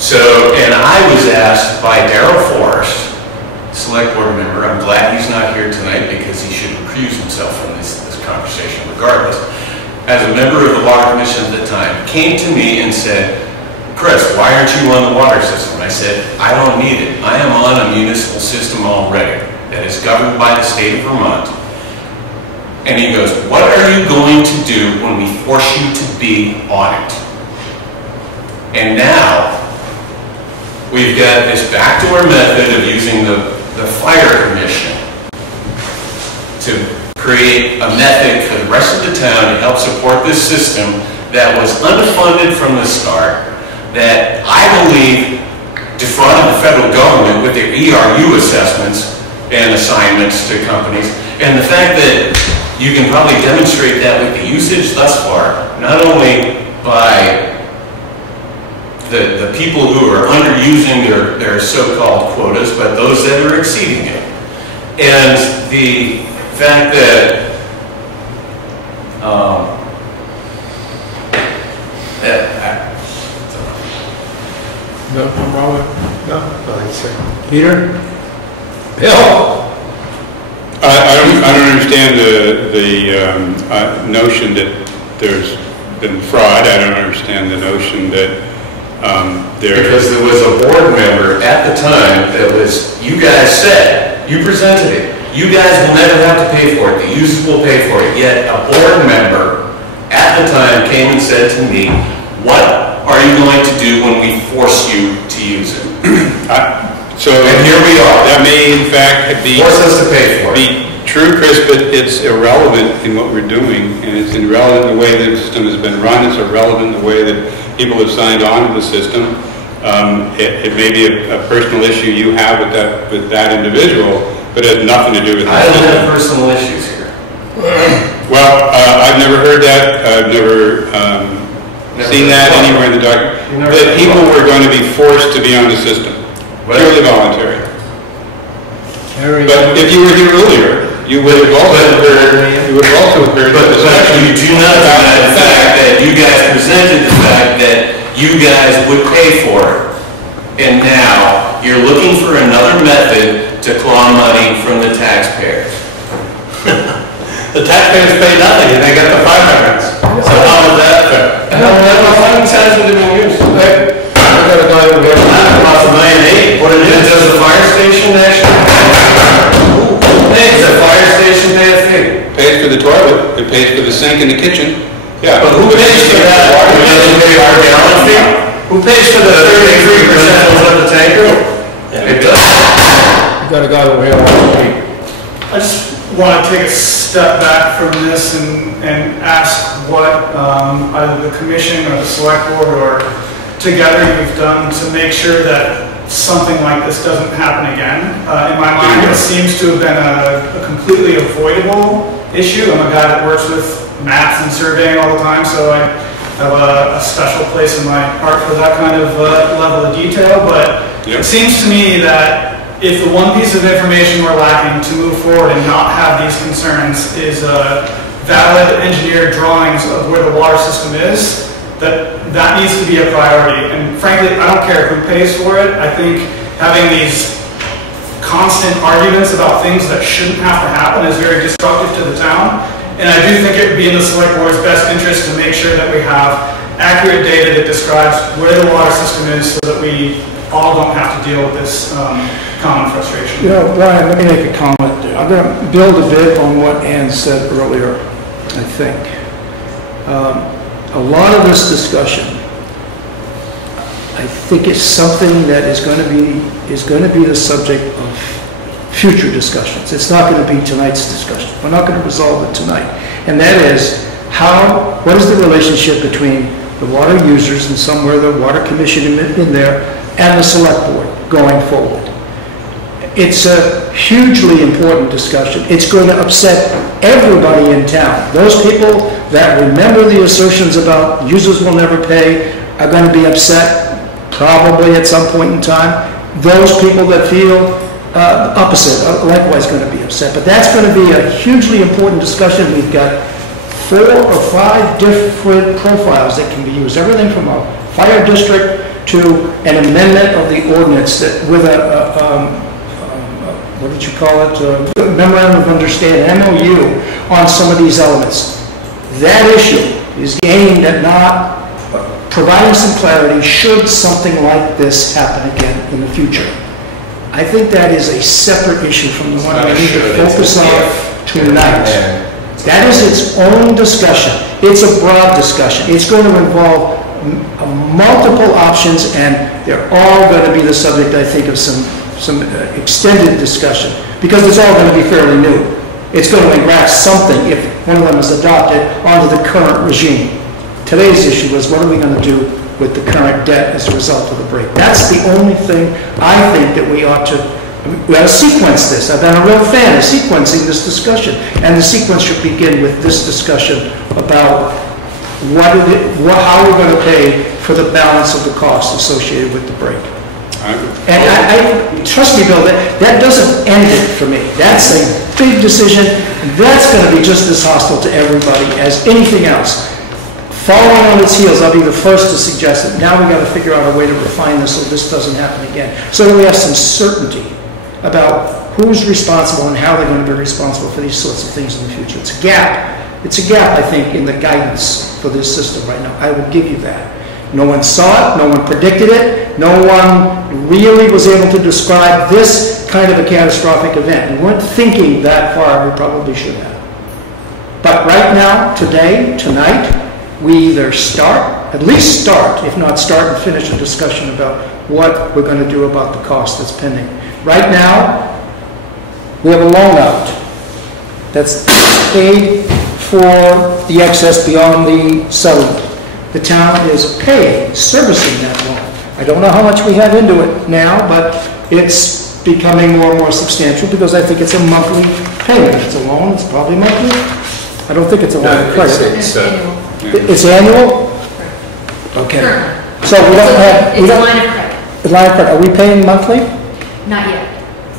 So, and I was asked by Darrell Forrest, select board member, I'm glad he's not here tonight because he should recuse himself from this conversation regardless, as a member of the Water Commission at the time, came to me and said, Chris, why aren't you on the water system? And I said, I don't need it. I am on a municipal system already that is governed by the state of Vermont. And he goes, what are you going to do when we force you to be on it? And now, we've got this backdoor method of using the fire commission to create a method for the rest of the town to help support this system that was underfunded from the start, that I believe defrauded the federal government with their ERU assessments and assignments to companies. And the fact that you can probably demonstrate that with the usage thus far, not only by the people who are underusing their so-called quotas, but those that are exceeding it. And the fact that No, I'm wrong. No, nothing to say. Peter? Bill? I don't understand the notion that there's been fraud. I don't understand the notion that because there was a board member at the time that was, you guys said, you presented it, you guys will never have to pay for it, the users will pay for it, yet a board member at the time came and said to me, what are you going to do when we force you to use it? And here we are. That may in fact be, force us to pay for it. be true, Chris, but it's irrelevant in what we're doing, and it's irrelevant in the way the system has been run. It's irrelevant in the way that people have signed on to the system. It may be a personal issue you have with that individual, but it has nothing to do with I don't have personal issues here. Well, I've never heard that. I've never seen that anywhere in the document. That people were going to be forced to be on the system. Purely voluntary. But if you were here earlier, you would have also heard. But you do not deny the fact that you guys presented the fact that you guys would pay for it, and now you're looking for another method to claw money from the taxpayers. The taxpayers pay nothing, and they got the fire hydrants. So how is that fair? How many times have they been used? I got a guy over here. That costs $1,800,000. What it is? Does the fire station actually pay? Does the fire station pay a fee? Pays for the toilet. It pays for the sink in the kitchen. Yeah. But who pays for that? Who doesn't pay our gallon fee? Who pays for the 33% of the tanker? It does. You got a guy over here on the street. I just want to take a step back from this and ask what either the commission or the select board or together you've done to make sure that something like this doesn't happen again. In my mind, it seems to have been a completely avoidable issue. I'm a guy that works with maps and surveying all the time, so I have a special place in my heart for that kind of level of detail. But it seems to me that if the one piece of information we're lacking to move forward and not have these concerns is valid engineered drawings of where the water system is, that needs to be a priority. And frankly, I don't care who pays for it. I think having these constant arguments about things that shouldn't have to happen is very destructive to the town. And I do think it would be in the select board's best interest to make sure that we have accurate data that describes where the water system is so that we all don't have to deal with this common frustration. You know, Brian, let me make a comment. I'm going to build a bit on what Ann said earlier, I think. A lot of this discussion, I think, is something that is going to be the subject of future discussions. It's not going to be tonight's discussion. We're not going to resolve it tonight. And that is what is the relationship between the water users and somewhere the water commission in there and the select board going forward. It's a hugely important discussion. It's going to upset everybody in town. Those people that remember the assertions about users will never pay are going to be upset probably at some point in time. Those people that feel opposite are likewise going to be upset. But that's going to be a hugely important discussion. We've got 4 or 5 different profiles that can be used. Everything from a fire district to an amendment of the ordinance that with what did you call it? Memorandum of Understanding, MOU, on some of these elements. That issue is aimed at not providing some clarity should something like this happen again in the future. I think that is a separate issue from the one we need to focus on tonight. That is its own discussion. It's a broad discussion. It's going to involve multiple options, and they're all going to be the subject, I think, of some extended discussion, because it's all going to be fairly new. It's going to engraft something, if one of them is adopted, onto the current regime. Today's issue is what are we going to do with the current debt as a result of the break. That's the only thing I think that we ought to sequence this. I've been a real fan of sequencing this discussion, and the sequence should begin with this discussion about how we're going to pay for the balance of the costs associated with the break. And I trust me, Bill, that doesn't end it for me. That's a big decision, and that's going to be just as hostile to everybody as anything else. Following on its heels, I'll be the first to suggest that now we've got to figure out a way to refine this so this doesn't happen again. So that we have some certainty about who's responsible and how they're going to be responsible for these sorts of things in the future. It's a gap. It's a gap, I think, in the guidance for this system right now. I will give you that. No one saw it. No one predicted it. No one really was able to describe this kind of a catastrophic event. We weren't thinking that far. We probably should have. But right now, today, tonight, we either at least start, if not start and finish a discussion about what we're going to do about the cost that's pending. Right now, we have a loan out that's paid for the excess beyond the settlement. The town is paying, servicing that loan. I don't know how much we have into it now, but it's becoming more and more substantial because I think it's a monthly payment. It's a loan, it's probably monthly. I don't think it's a line of credit. It's annual. It's annual? Okay. So we don't have... It's a line of credit. A line of credit. Are we paying monthly? Not yet.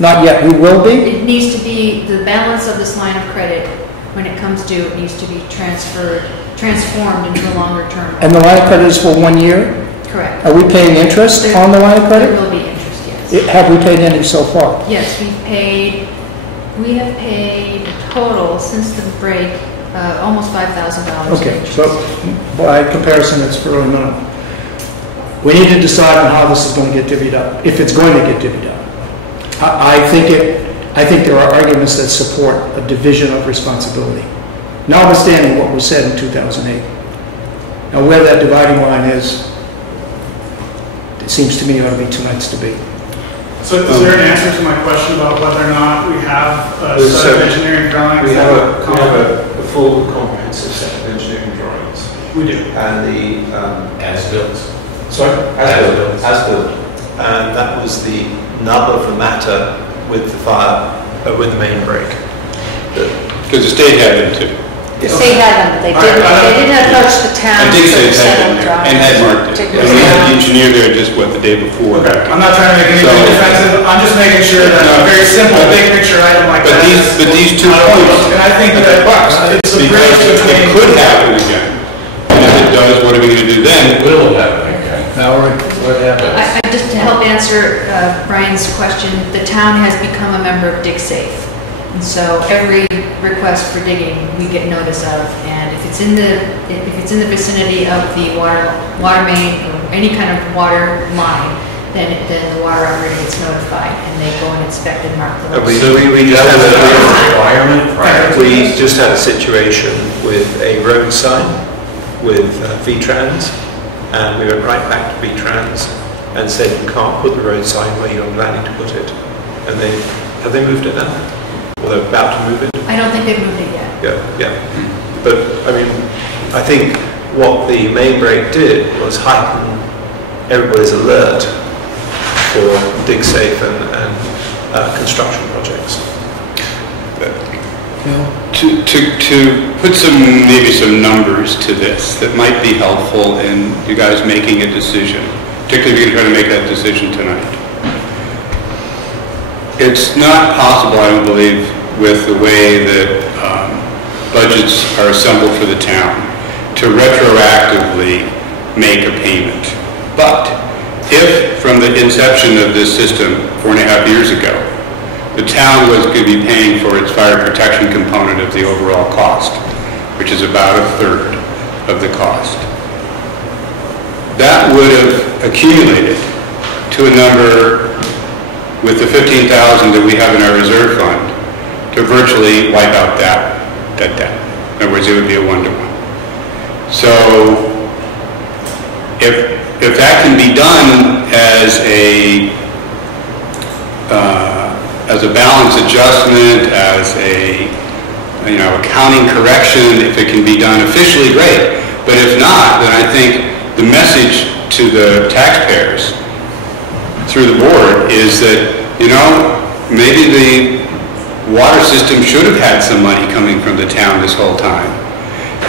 Not yet. We will be? It needs to be, the balance of this line of credit, when it comes due, it needs to be transformed into a longer term. And the line of credit is for 1 year? Correct. Are we paying interest on the line of credit? There will be interest, yes. Have we paid any so far? Yes, we have paid a total since the break, almost $5,000. Okay, so by comparison, it's fairly minimal. We need to decide on how this is going to get divvied up, if it's going to get divvied up. I think there are arguments that support a division of responsibility, notwithstanding what was said in 2008. Now, where that dividing line is, it seems to me ought to be tonight's debate. So is there an answer to my question about whether or not we have a set of engineering drawings? We have a full comprehensive set of engineering drawings. We do. And the... As-built. Sorry? As-built. And that was the nub of the matter with the fire, with the main break. Because the state had them too. The state had them, but they didn't approach the town. I think to they had settle them there, drawings. and had marked it. And we had the engineer there just, the day before. Okay. I'm not trying to make anything defensive, I'm just making sure that a very simple, big picture item like that. But these 2 points, And I think that it's a bridge it between... could happen again. And if it does, what are we going to do then? It will happen again. Howard? What happens? Just to help answer Brian's question, the town has become a member of DigSafe. And so every request for digging, we get notice of, and if it's in the vicinity of the water main or any kind of water line, then the water operator gets notified, and they go and inspect and mark the We just had a situation with a road sign with V-Trans, and we went right back to V-Trans and said you can't put the road sign where you're planning to put it. And have they moved it now? Or they're about to move it? I don't think they've moved it yet. Yeah. But I mean, I think what the main break did was heighten everybody's alert for DigSafe and construction projects. To put maybe some numbers to this that might be helpful in you guys making a decision. particularly if you're going to try to make that decision tonight. It's not possible, I don't believe, with the way that budgets are assembled for the town, to retroactively make a payment. But if from the inception of this system 4.5 years ago, the town was going to be paying for its fire protection component of the overall cost, which is about 1/3 of the cost, that would have accumulated to a number with the $15,000 that we have in our reserve fund to virtually wipe out that debt. In other words, it would be a 1-to-1. So if that can be done as a balance adjustment, as a accounting correction, if it can be done officially, great. But if not, then I think the message to the taxpayers through the board is that, maybe the water system should have had some money coming from the town this whole time,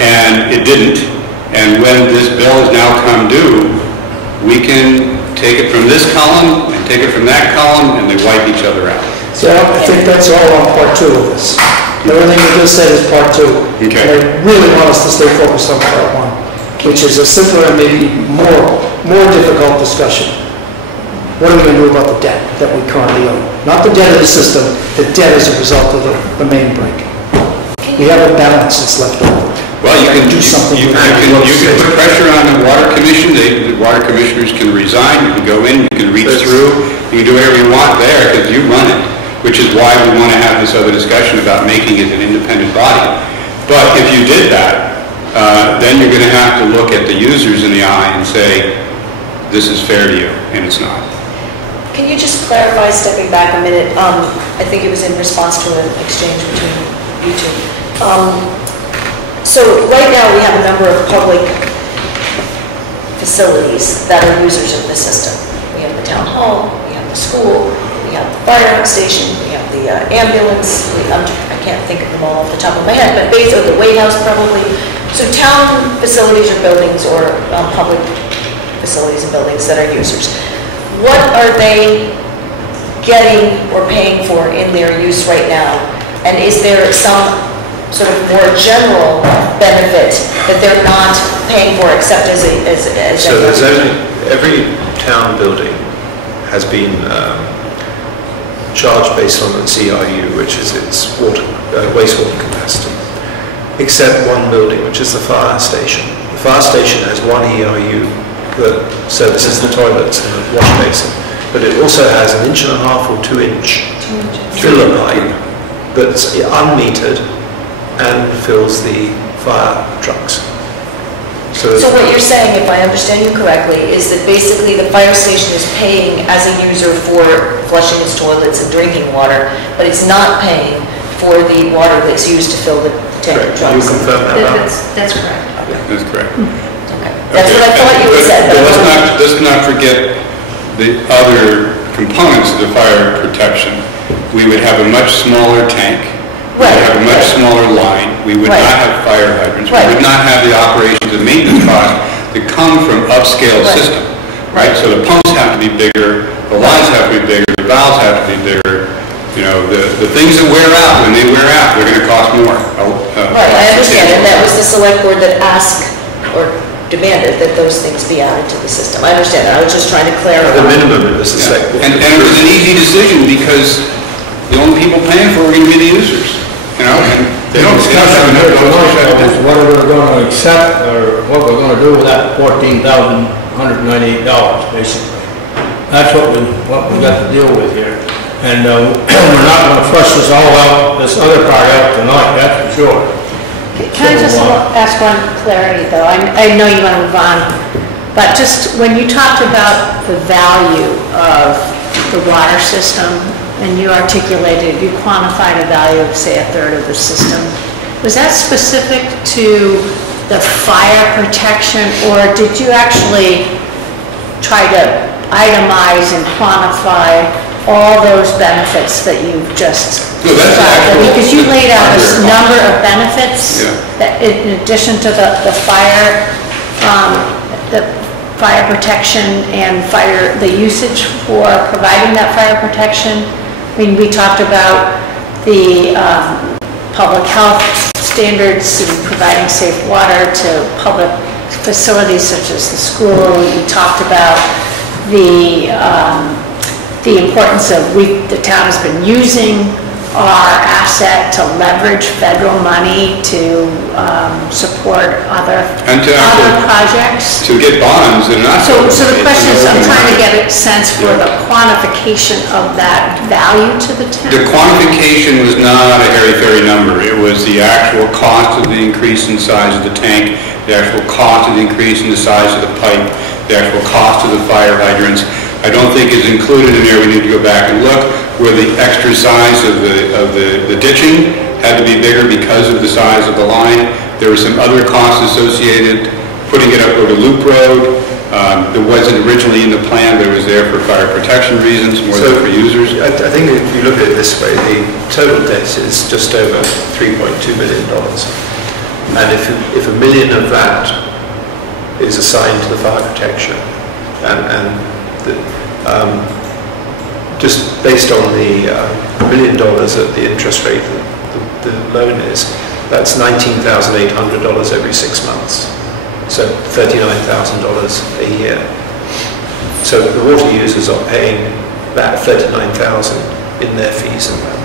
and it didn't. And when this bill has now come due, we can take it from this column and take it from that column, and they wipe each other out. So I think that's all on part 2 of this. Everything you just said is part 2. Okay. And I really want us to stay focused on part 1, which is a simpler and maybe more difficult discussion. What are we going to do about the debt that we currently owe? Not the debt of the system, the debt as a result of the main break. We have a balance that's left over. Well, you can do something. You can put pressure on the water commission. The water commissioners can resign. You can go in. You can reach through. You can do whatever you want there because you run it. Which is why we want to have this other discussion about making it an independent body. But if you did that, then you're going to have to look at the users in the eye and say, this is fair to you, and it's not. Can you just clarify, stepping back a minute? I think it was in response to an exchange between you two. So right now we have a number of public facilities that are users of the system. We have the town hall, we have the school, we have the fire station, we have the ambulance. I can't think of them all off the top of my head, but basically the White House probably. So town facilities or buildings or public facilities and buildings that are users. What are they getting or paying for in their use right now? And is there some sort of more general benefit that they're not paying for except as so there's every town building has been charged based on the CRU, which is its wastewater capacity, except one building, which is the fire station. The fire station has one ERU that services the toilets and the wash basin, but it also has an 1.5 or 2 inch filler pipe that's unmetered and fills the fire trucks. So what you're saying, if I understand you correctly, is that basically the fire station is paying as a user for flushing its toilets and drinking water, but it's not paying for the water that's used to fill the tank trucks. You confirm that? That's correct. That's correct. Okay. That's what I thought you had said. But let's not forget the other components of the fire protection. We would have a much smaller tank. We would have a much smaller line. We would not have fire hydrants. We would not have the operations and maintenance costs that come from upscale system. Right? So the pumps have to be bigger, the lines have to be bigger, the valves have to be bigger. The things that wear out, when they wear out, they're going to cost more. Right, I understand. And that was the select board that asked or demanded that those things be added to the system. I understand that. I was just trying to clarify. At the minimum, it was the select board. And it was an easy decision because the only people paying for it were going to be the users. And they don't Discussion here tonight is what we're going to accept or what we're going to do with that $14,198, basically. That's what we got to deal with here. And we're not going to flush this all out, this other part out tonight, that's for sure. Can I just ask one clarity, though? I know you want to move on, but just when you talked about the value of the water system, and you articulated, you quantified a value of, say, 1/3 of the system, was that specific to the fire protection, or did you actually try to itemize and quantify all those benefits that you've just described? Because you laid out a number of benefits that in addition to the fire, fire protection and the usage for providing that fire protection. I mean, we talked about the public health standards and providing safe water to public facilities such as the school. We talked about the importance of the town has been using our asset to leverage federal money to support other projects. To get bonds and not. So the question is, I'm trying to get a sense for the quantification of that value to the town. The quantification was not a hairy-fairy number. It was the actual cost of the increase in size of the tank, the actual cost of the increase in the size of the pipe, the actual cost of the fire hydrants. I don't think it's included in there. We need to go back and look where the extra size of the ditching had to be bigger because of the size of the line. There were some other costs associated, putting it up over Loop Road. That wasn't originally in the plan, but it was there for fire protection reasons more than for users. I think if you look at it this way, the total debt is just over $3.2 million. And if $1 million of that is assigned to the fire protection, just based on the $1 million at the interest rate that the loan is, that's $19,800 every 6 months. So $39,000 a year. So the water users are paying that $39,000 in their fees and rent.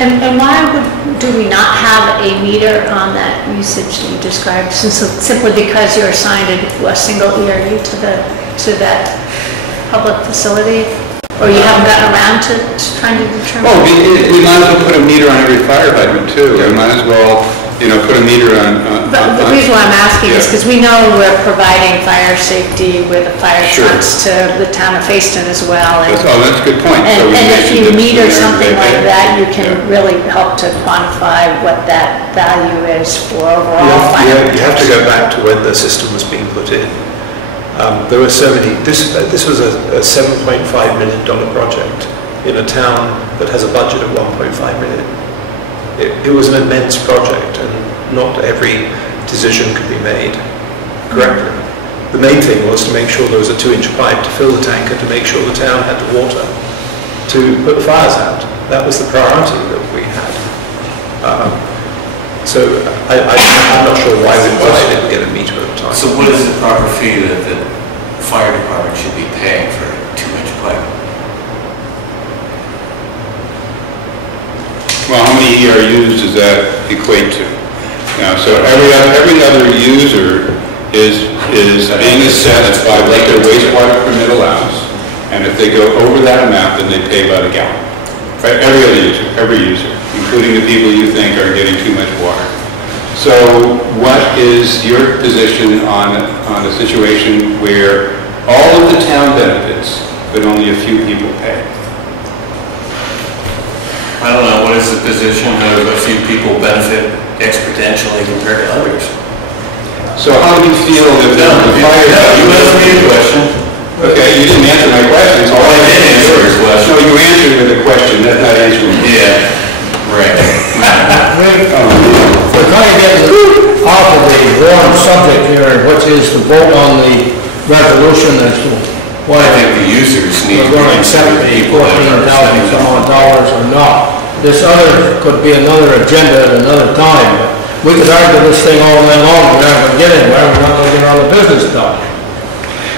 And why do we not have a meter on that usage that you described? Simply because you're assigned a single ERU to that public facility? Or you haven't gotten around to trying to determine? Oh, we might as well put a meter on every fire hydrant too. We might as well, put a meter on. But the reason why I'm asking is because we know we're providing fire safety with the fire trucks to the town of Facein as well. That's a good point. And if you meter something like that, you can really help to quantify what that value is for overall fire protection. You have to go back to when the system was being put in. There were so many. This was a $7.5 million project in a town that has a budget of $1.5 million. It was an immense project, and not every decision could be made correctly. The main thing was to make sure there was a 2-inch pipe to fill the tanker, to make sure the town had the water to put the fires out. That was the priority that we had. So I'm not sure why we didn't get a meter at the time. So what is the proper fee that the fire department should be paying for a 2-inch pipe? Well, how many ERUs does that equate to? So every other user is being assessed by what their wastewater permit allows, and if they go over that amount, then they pay by the gallon. Right? Every user, including the people you think are getting too much water. So what is your position on a situation where all of the town benefits, but only a few people pay? I don't know, what is the position of a few people benefit exponentially compared to others? So how do you feel that the fire... you asked me a question. Okay, you didn't answer my question. So I did answer his question. No, you answered with a question, that's not answering. Yeah, right. We're trying to get off of the warm subject here, which is to vote on the resolution as to whether I think the users need we're going to accept the $14,000 some odd dollars or not. This other could be another agenda at another time. We could argue this thing all night long, we're not going to get anywhere, we're not going to get all the business done.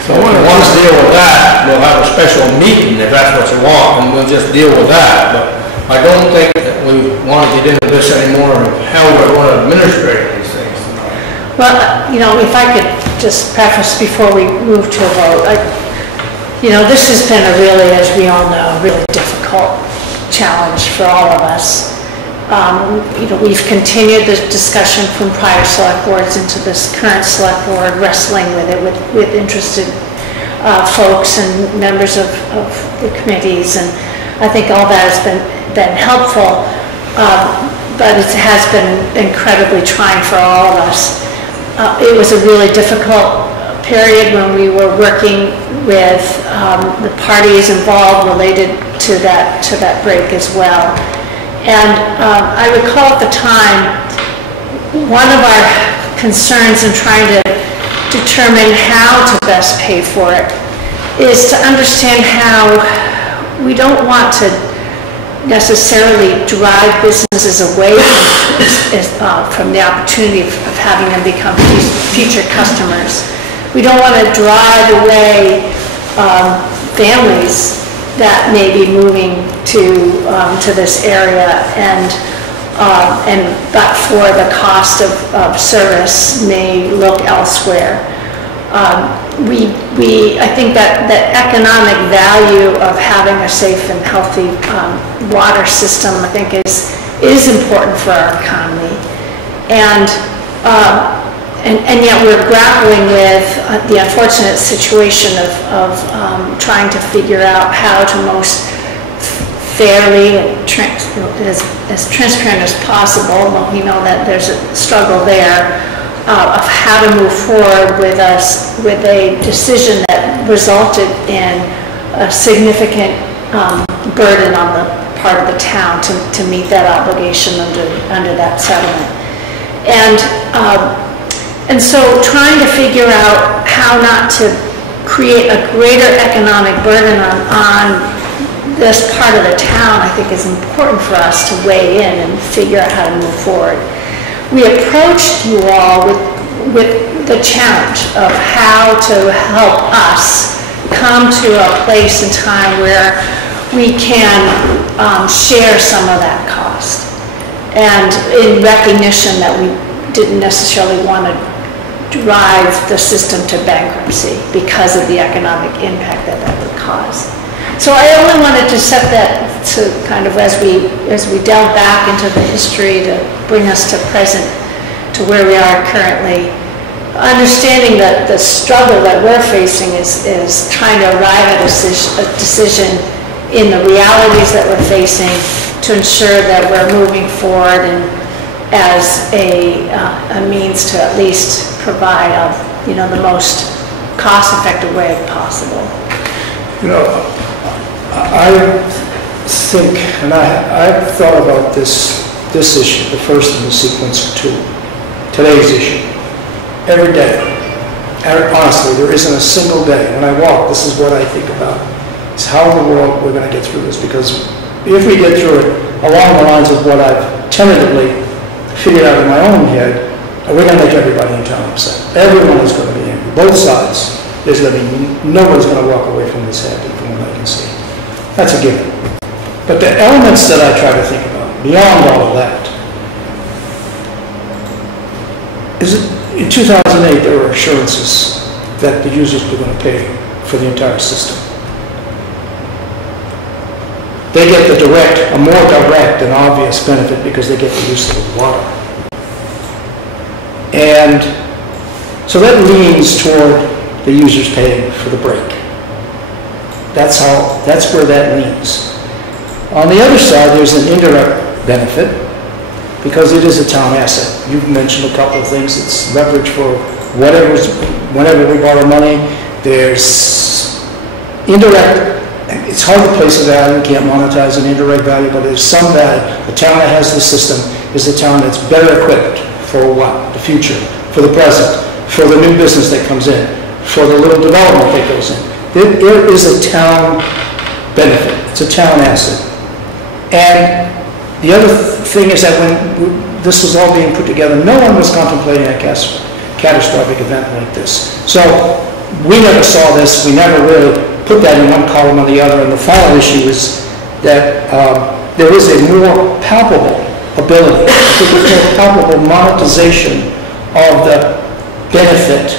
So once deal with that, we'll have a special meeting if that's what you want, and we'll just deal with that. But I don't think that we want to get into this anymore of how we're going to administrate these things. Well, if I could just preface before we move to a vote, this has been as we all know, a really difficult challenge for all of us. We've continued the discussion from prior select boards into this current select board, wrestling with it with interested folks and members of the committees, and I think all that has been helpful, but it has been incredibly trying for all of us. It was a really difficult period when we were working with the parties involved related to that break as well. And I recall at the time, one of our concerns in trying to determine how to best pay for it is to understand how we don't want to necessarily drive businesses away from the opportunity of having them become future customers. We don't want to drive away families that may be moving to this area and but for the cost of service may look elsewhere. I think that the economic value of having a safe and healthy water system, I think, is important for our economy, and yet we're grappling with the unfortunate situation of trying to figure out how to most fairly and as transparent as possible. We know that there's a struggle there. Of how to move forward with a decision that resulted in a significant burden on the part of the town to meet that obligation under that settlement. And so trying to figure out how not to create a greater economic burden on this part of the town, I think, is important for us to weigh in and figure out how to move forward. We approached you all with the challenge of how to help us come to a place in time where we can share some of that cost. And in recognition that we didn't necessarily want to drive the system to bankruptcy because of the economic impact that would cause. So I only wanted to set that to kind of as we delve back into the history to bring us to present, to where we are currently, understanding that the struggle that we're facing is trying to arrive at a decision in the realities that we're facing to ensure that we're moving forward and as a means to at least provide the most cost-effective way possible. I think, and I've thought about this issue, the first in the sequence of two, today's issue, every day. And honestly, there isn't a single day when I walk, this is what I think about. It's how in the world we're going to get through this, because if we get through it along the lines of what I've tentatively figured out in my own head, we're going to make everybody in town upset. Everyone is going to be angry. Both sides. Nobody's going to walk away from this happy from what I can see. That's a given. But the elements that I try to think about, beyond all of that, is in 2008 there were assurances that the users were going to pay for the entire system. They get a more direct and obvious benefit because they get the use of the water. And so that leans toward the users paying for the break. That's where that leans. On the other side, there's an indirect benefit because it is a town asset. You've mentioned a couple of things. It's leverage for whenever we borrow money. There's indirect. It's hard to place a value. You can't monetize an indirect value, but there's some value. The town that has the system is the town that's better equipped for what? The future, for the present, for the new business that comes in, for the little development that goes in. There is a town benefit. It's a town asset. And the other thing is that when this was all being put together, no one was contemplating a catastrophic event like this. So we never saw this. We never really put that in one column or the other. And the final issue is that there is a more palpable ability, a more palpable monetization of the benefit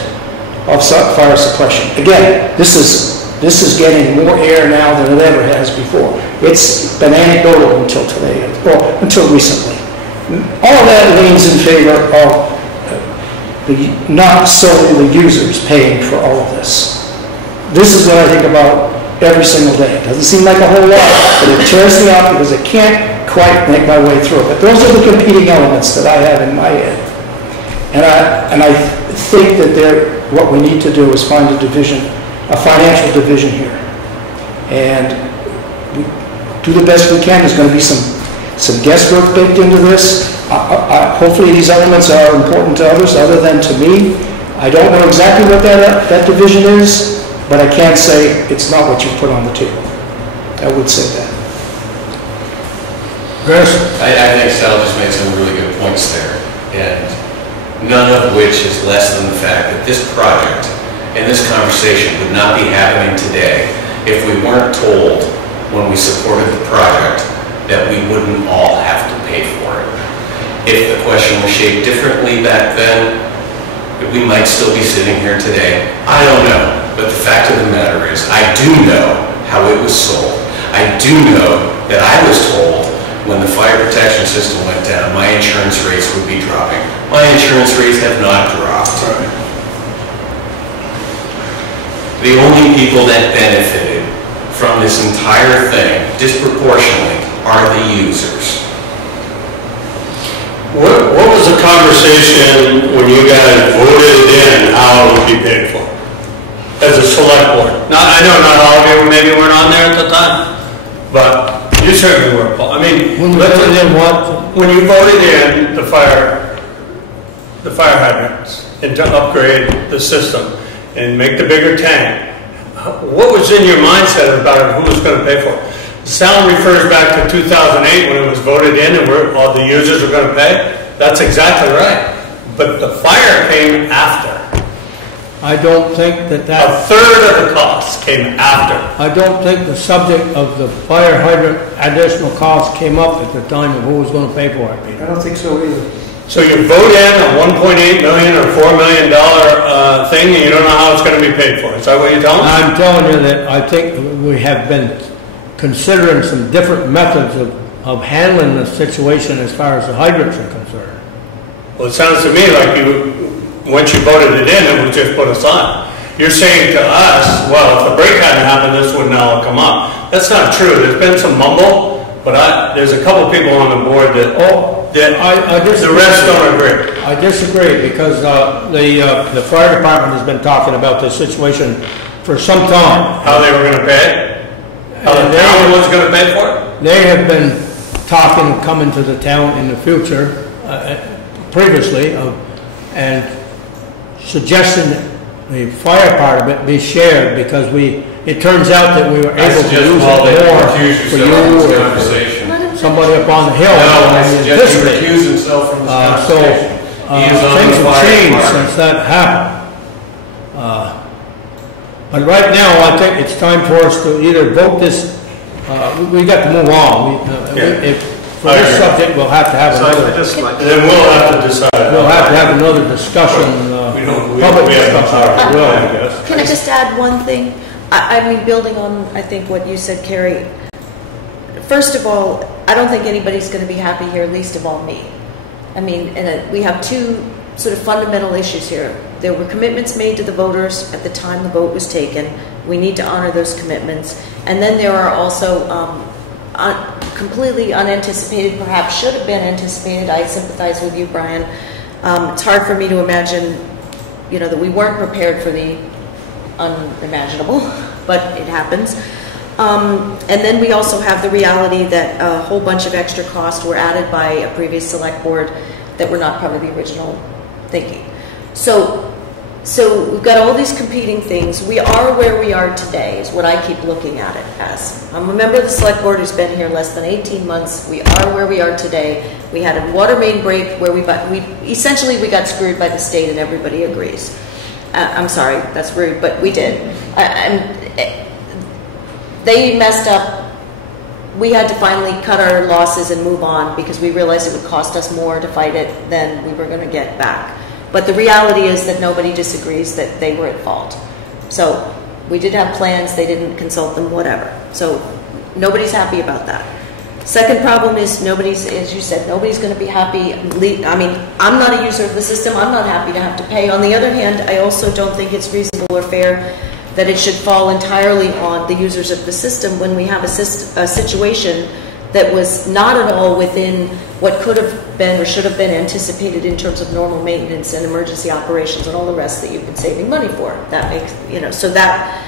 of fire suppression. Again, this is getting more air now than it ever has before. It's been anecdotal until today, or until recently. All of that leans in favor of not solely the users paying for all of this. This is what I think about every single day. It doesn't seem like a whole lot, but it tears me up because I can't quite make my way through it. But those are the competing elements that I have in my head. And I think that what we need to do is find a financial division here. And we do the best we can. There's going to be some guesswork baked into this. Hopefully these elements are important to others other than to me. I don't know exactly what that division is, but I can't say it's not what you put on the table. I would say that. Chris? I think Sal just made some really good points there, and none of which is less than the fact that this project and this conversation would not be happening today if we weren't told when we supported the project that we wouldn't all have to pay for it. If the question was shaped differently back then, we might still be sitting here today. I don't know, but the fact of the matter is, I do know how it was sold. I do know that I was told when the fire protection system went down, my insurance rates would be dropping. My insurance rates have not dropped. The only people that benefited from this entire thing, disproportionately, are the users. What was the conversation when you guys voted in how it would be paid for? As a select board? I know not all of you maybe weren't on there at the time, but you certainly were, Paul. I mean, When you voted in what? When you voted in the fire hydrants and to upgrade the system and make the bigger tank, what was in your mindset about it? Who was going to pay for it? The sound refers back to 2008 when it was voted in and all the users were going to pay. That's exactly right. But the fire came after. I don't think that A third of the costs came after. I don't think the subject of the fire hydrant additional cost came up at the time of who was going to pay for it, Peter. I don't think so either. So you vote in a $1.8 million or $4 million thing and you don't know how it's going to be paid for. Is that what you're telling me? I'm telling you that I think we have been considering some different methods of handling the situation as far as the hydrants are concerned. Well, it sounds to me like once you voted it in, it was just put aside. You're saying to us, well, if the break hadn't happened, this would now have come up. That's not true. There's been some mumble, but there's a couple people on the board that the rest don't agree. I disagree because the fire department has been talking about this situation for some time. How they were going to pay? How the town was going to pay for it? They have been talking, coming to the town in the future, previously, and suggesting that the fire part of it be shared because it turns out that we were able to use it more for you or for somebody up on the hill. No, I suggest you recuse himself from this conversation. Things have changed since that happened. But right now, I think it's time for us to either vote this, we got to move on. For this subject, we'll have to have another. Then we'll have to decide. We'll have to have another discussion, public discussion. Can I just add one thing? I mean, building on, I think, what you said, Carrie. First of all, I don't think anybody's going to be happy here, least of all me. I mean, we have two sort of fundamental issues here. There were commitments made to the voters at the time the vote was taken. We need to honor those commitments. And then there are also completely unanticipated, perhaps should have been anticipated. I sympathize with you, Brian. It's hard for me to imagine, that we weren't prepared for the unimaginable, but it happens. And then we also have the reality that a whole bunch of extra costs were added by a previous select board that were not part of the original thinking. So we've got all these competing things. We are where we are today is what I keep looking at it as. I'm a member of the select board who's been here less than 18 months. We are where we are today. We had a water main break where we essentially got screwed by the state and everybody agrees. I'm sorry, that's rude, but we did. They messed up. We had to finally cut our losses and move on because we realized it would cost us more to fight it than we were going to get back. But the reality is that nobody disagrees that they were at fault. So we did have plans, they didn't consult them, whatever. So nobody's happy about that. Second problem is as you said, nobody's going to be happy. I mean, I'm not a user of the system. I'm not happy to have to pay. On the other hand, I also don't think it's reasonable or fair that it should fall entirely on the users of the system when we have a situation that was not at all within what could have been or should have been anticipated in terms of normal maintenance and emergency operations and all the rest that you've been saving money for. That makes, so that,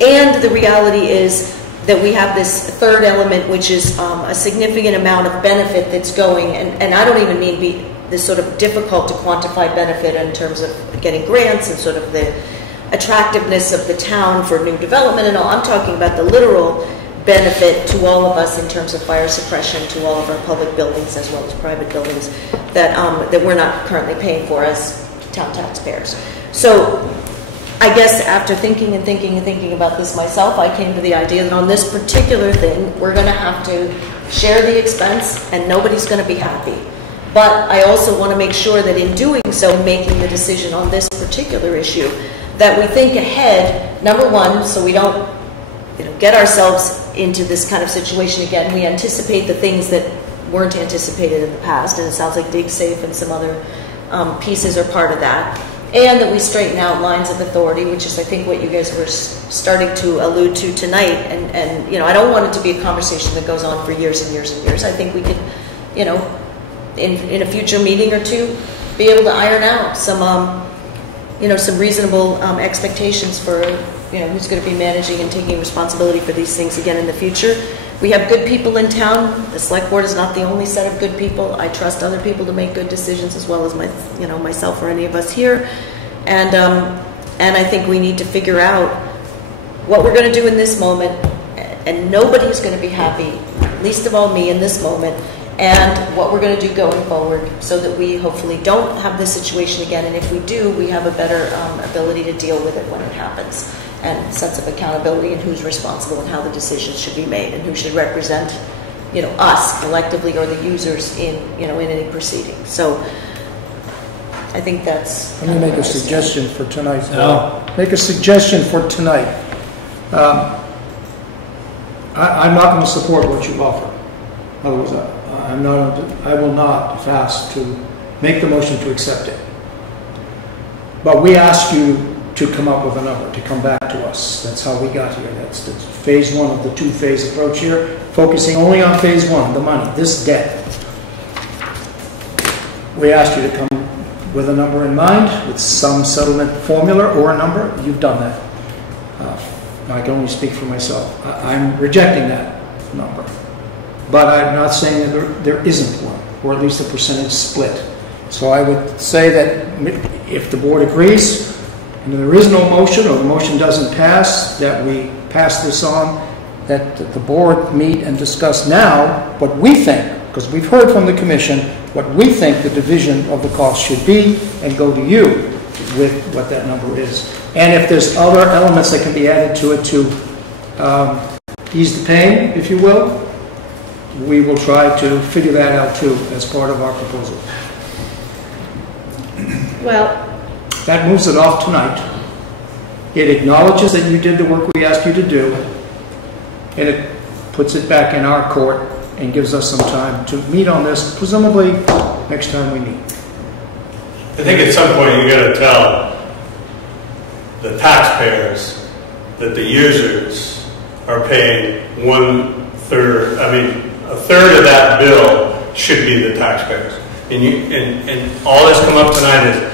and the reality is that we have this third element, which is a significant amount of benefit that's going, and I don't even mean this sort of difficult to quantify benefit in terms of getting grants and sort of the attractiveness of the town for new development and all. I'm talking about the literal benefit to all of us in terms of fire suppression, to all of our public buildings as well as private buildings that we're not currently paying for as town taxpayers. So I guess after thinking and thinking and thinking about this myself, I came to the idea that on this particular thing, we're going to have to share the expense and nobody's going to be happy. But I also want to make sure that in doing so, making the decision on this particular issue, that we think ahead, number one, so we don't get ourselves into this kind of situation again. We anticipate the things that weren't anticipated in the past, and it sounds like dig safe and some other pieces are part of that. And that we straighten out lines of authority, which is, I think, what you guys were starting to allude to tonight. And I don't want it to be a conversation that goes on for years and years and years. I think we could, in a future meeting or two, be able to iron out some reasonable expectations for, who's going to be managing and taking responsibility for these things again in the future. We have good people in town. The select board is not the only set of good people. I trust other people to make good decisions as well as myself or any of us here. And I think we need to figure out what we're going to do in this moment. And nobody's going to be happy, least of all me in this moment, and what we're going to do going forward so that we hopefully don't have this situation again. And if we do, we have a better ability to deal with it when it happens. And sense of accountability and who's responsible and how the decisions should be made and who should represent, us collectively or the users in any proceeding. So I think that's. Let me make a suggestion for tonight. Make a suggestion for tonight. I'm not going to support what you offer. In other words, I will not, if asked, to make the motion to accept it. But we ask you to come up with a number, to come back to us. That's how we got here. That's phase one of the two-phase approach here, focusing only on phase one, the money, this debt. We asked you to come with a number in mind, with some settlement formula or a number. You've done that. I can only speak for myself. I'm rejecting that number. But I'm not saying that there isn't one, or at least a percentage split. So I would say that if the board agrees, and there is no motion, or the motion doesn't pass, that we pass this on, that the board meet and discuss now what we think, because we've heard from the commission what we think the division of the cost should be, and go to you with what that number is. And if there's other elements that can be added to it to ease the pain, if you will, we will try to figure that out too as part of our proposal. Well, that moves it off tonight. It acknowledges that you did the work we asked you to do, and it puts it back in our court and gives us some time to meet on this, presumably next time we meet. I think at some point you got to tell the taxpayers that the users are paying a third of that bill should be the taxpayers. And all that's come up tonight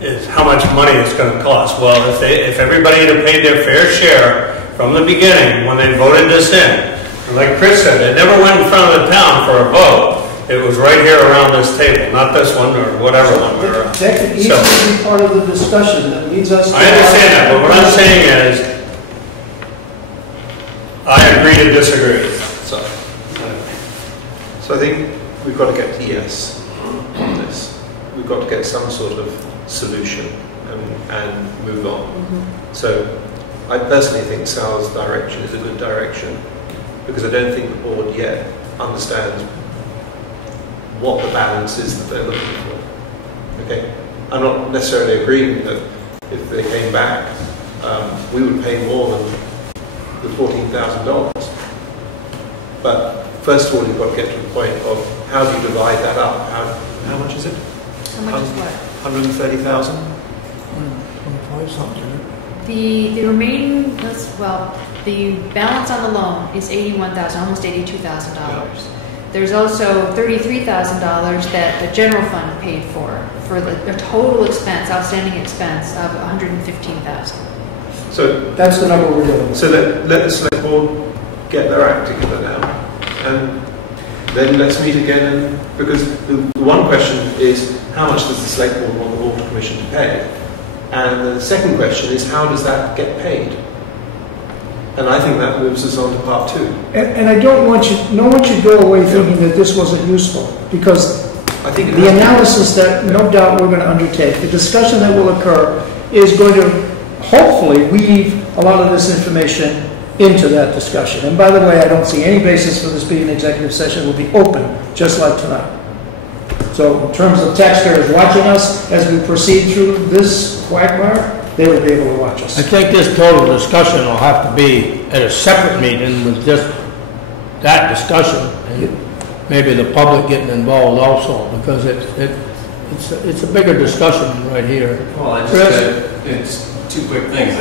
is how much money it's going to cost. Well, if everybody had paid their fair share from the beginning when they voted this in, and like Chris said, it never went in front of the town for a vote. It was right here around this table, not this one or whatever one we're on. That could easily be part of the discussion that leads us to... I understand that, but what I'm saying is, I agree to disagree. So I think we've got to get to yes on this. We've got to get some sort of solution and move on. Mm-hmm. So I personally think Sal's direction is a good direction, because I don't think the board yet understands what the balance is that they're looking for. Okay, I'm not necessarily agreeing that if they came back, we would pay more than the $14,000. But first of all, you've got to get to the point of how do you divide that up? How much is it? How much is what? 130,000. 125 something. The remaining, the balance on the loan is $81,000, almost $82,000. Yeah. There's also $33,000 that the general fund paid for the total expense, outstanding expense of $115,000. So that's the number we're doing. So let the select board get their act together now, and then let's meet again. Because the one question is, how much does the select board want the water commission to pay? And the second question is, how does that get paid? And I think that moves us on to part two. And I don't want you, no one should go away thinking that this wasn't useful, because I think the analysis that no doubt we're going to undertake, the discussion that will occur, is going to hopefully weave a lot of this information into that discussion. And by the way, I don't see any basis for this being an executive session. It will be open, just like tonight. So in terms of taxpayers watching us as we proceed through this quagmire, they will be able to watch us. I think this total discussion will have to be at a separate meeting with just that discussion, and maybe the public getting involved also, because it's a bigger discussion right here. Well, it's two quick things.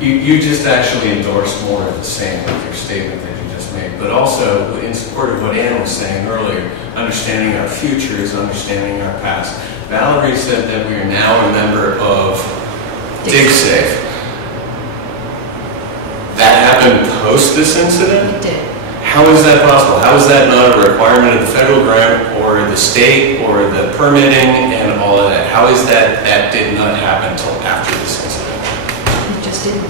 You just actually endorsed more of the same with your statement that you just made, but also in support of what Ann was saying earlier, understanding our future is understanding our past. Valerie said that we are now a member of DigSafe. That happened post this incident? It did. How is that possible? How is that not a requirement of the federal grant or the state or the permitting and all of that? How is that did not happen until after this incident? It just didn't.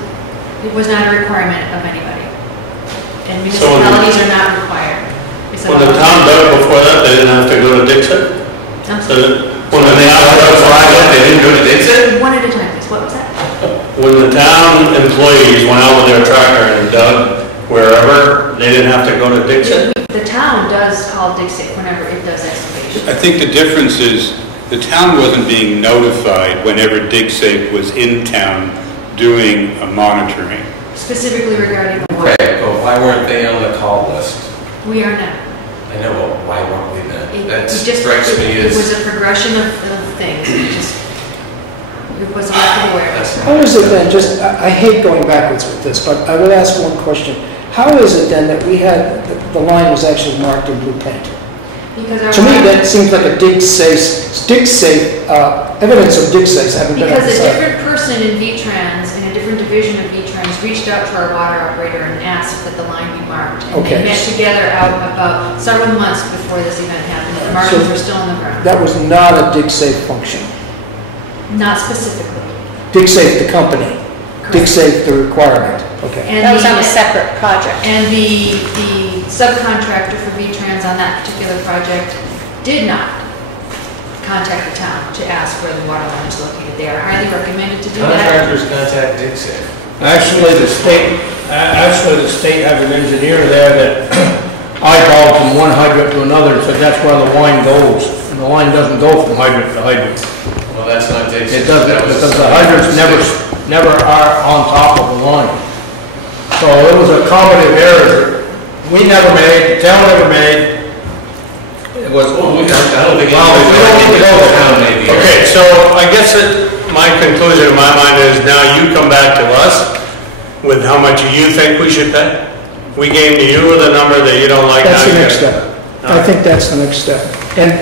It was not a requirement of anybody. And municipalities are not required. When the town did it before that, they didn't have to go to Dixon? When the town they didn't go to Dixon? One at a time, please. What was that? When the town employees went out with their tractor and dug wherever, they didn't have to go to Dixon? The town does call DigSafe whenever it does excavation. I think the difference is the town wasn't being notified whenever DigSafe was in town doing a monitoring. Specifically regarding the water. Right, but why weren't they on the call list? We are not. I know, but why weren't we then? That It just strikes me It as... was a progression of things. It was a lack of awareness. How is it then, I hate going backwards with this, but I will ask one question. How is it then that we had, the line was actually marked in blue paint? Because To me, that seems like a DigSafe, evidence of DigSafe having been Because a outside. different person in V-Trans, in a different division of V-Trans, reached out to our water operator and asked that the line be marked. And Okay. they met together out about several months before this event happened. The markings were still on the ground. That was not a DigSafe function. Not specifically. DigSafe, the company. Correct. DigSafe, the requirement. Okay. And That was on a separate project. And the subcontractor for V-Trans on that particular project did not contact the town to ask where the water line is located. They are highly recommended to do that. Contractors contact DigSafe. Actually, the state have an engineer there that eyeballed from one hydrant to another and said that's where the line goes. And the line doesn't go from hydrant to hydrant. Well, that's not DigSafe. It doesn't, because the hydrants never are on top of the line. So it was a common error. We never made, the town never made. It was, I don't think well, we don't need to go town there. maybe. Okay, so I guess my conclusion in my mind is now you come back to us with how much you think we should pay. We gave to you with a number that you don't like. That's now the you next get- step. I think that's the next step. And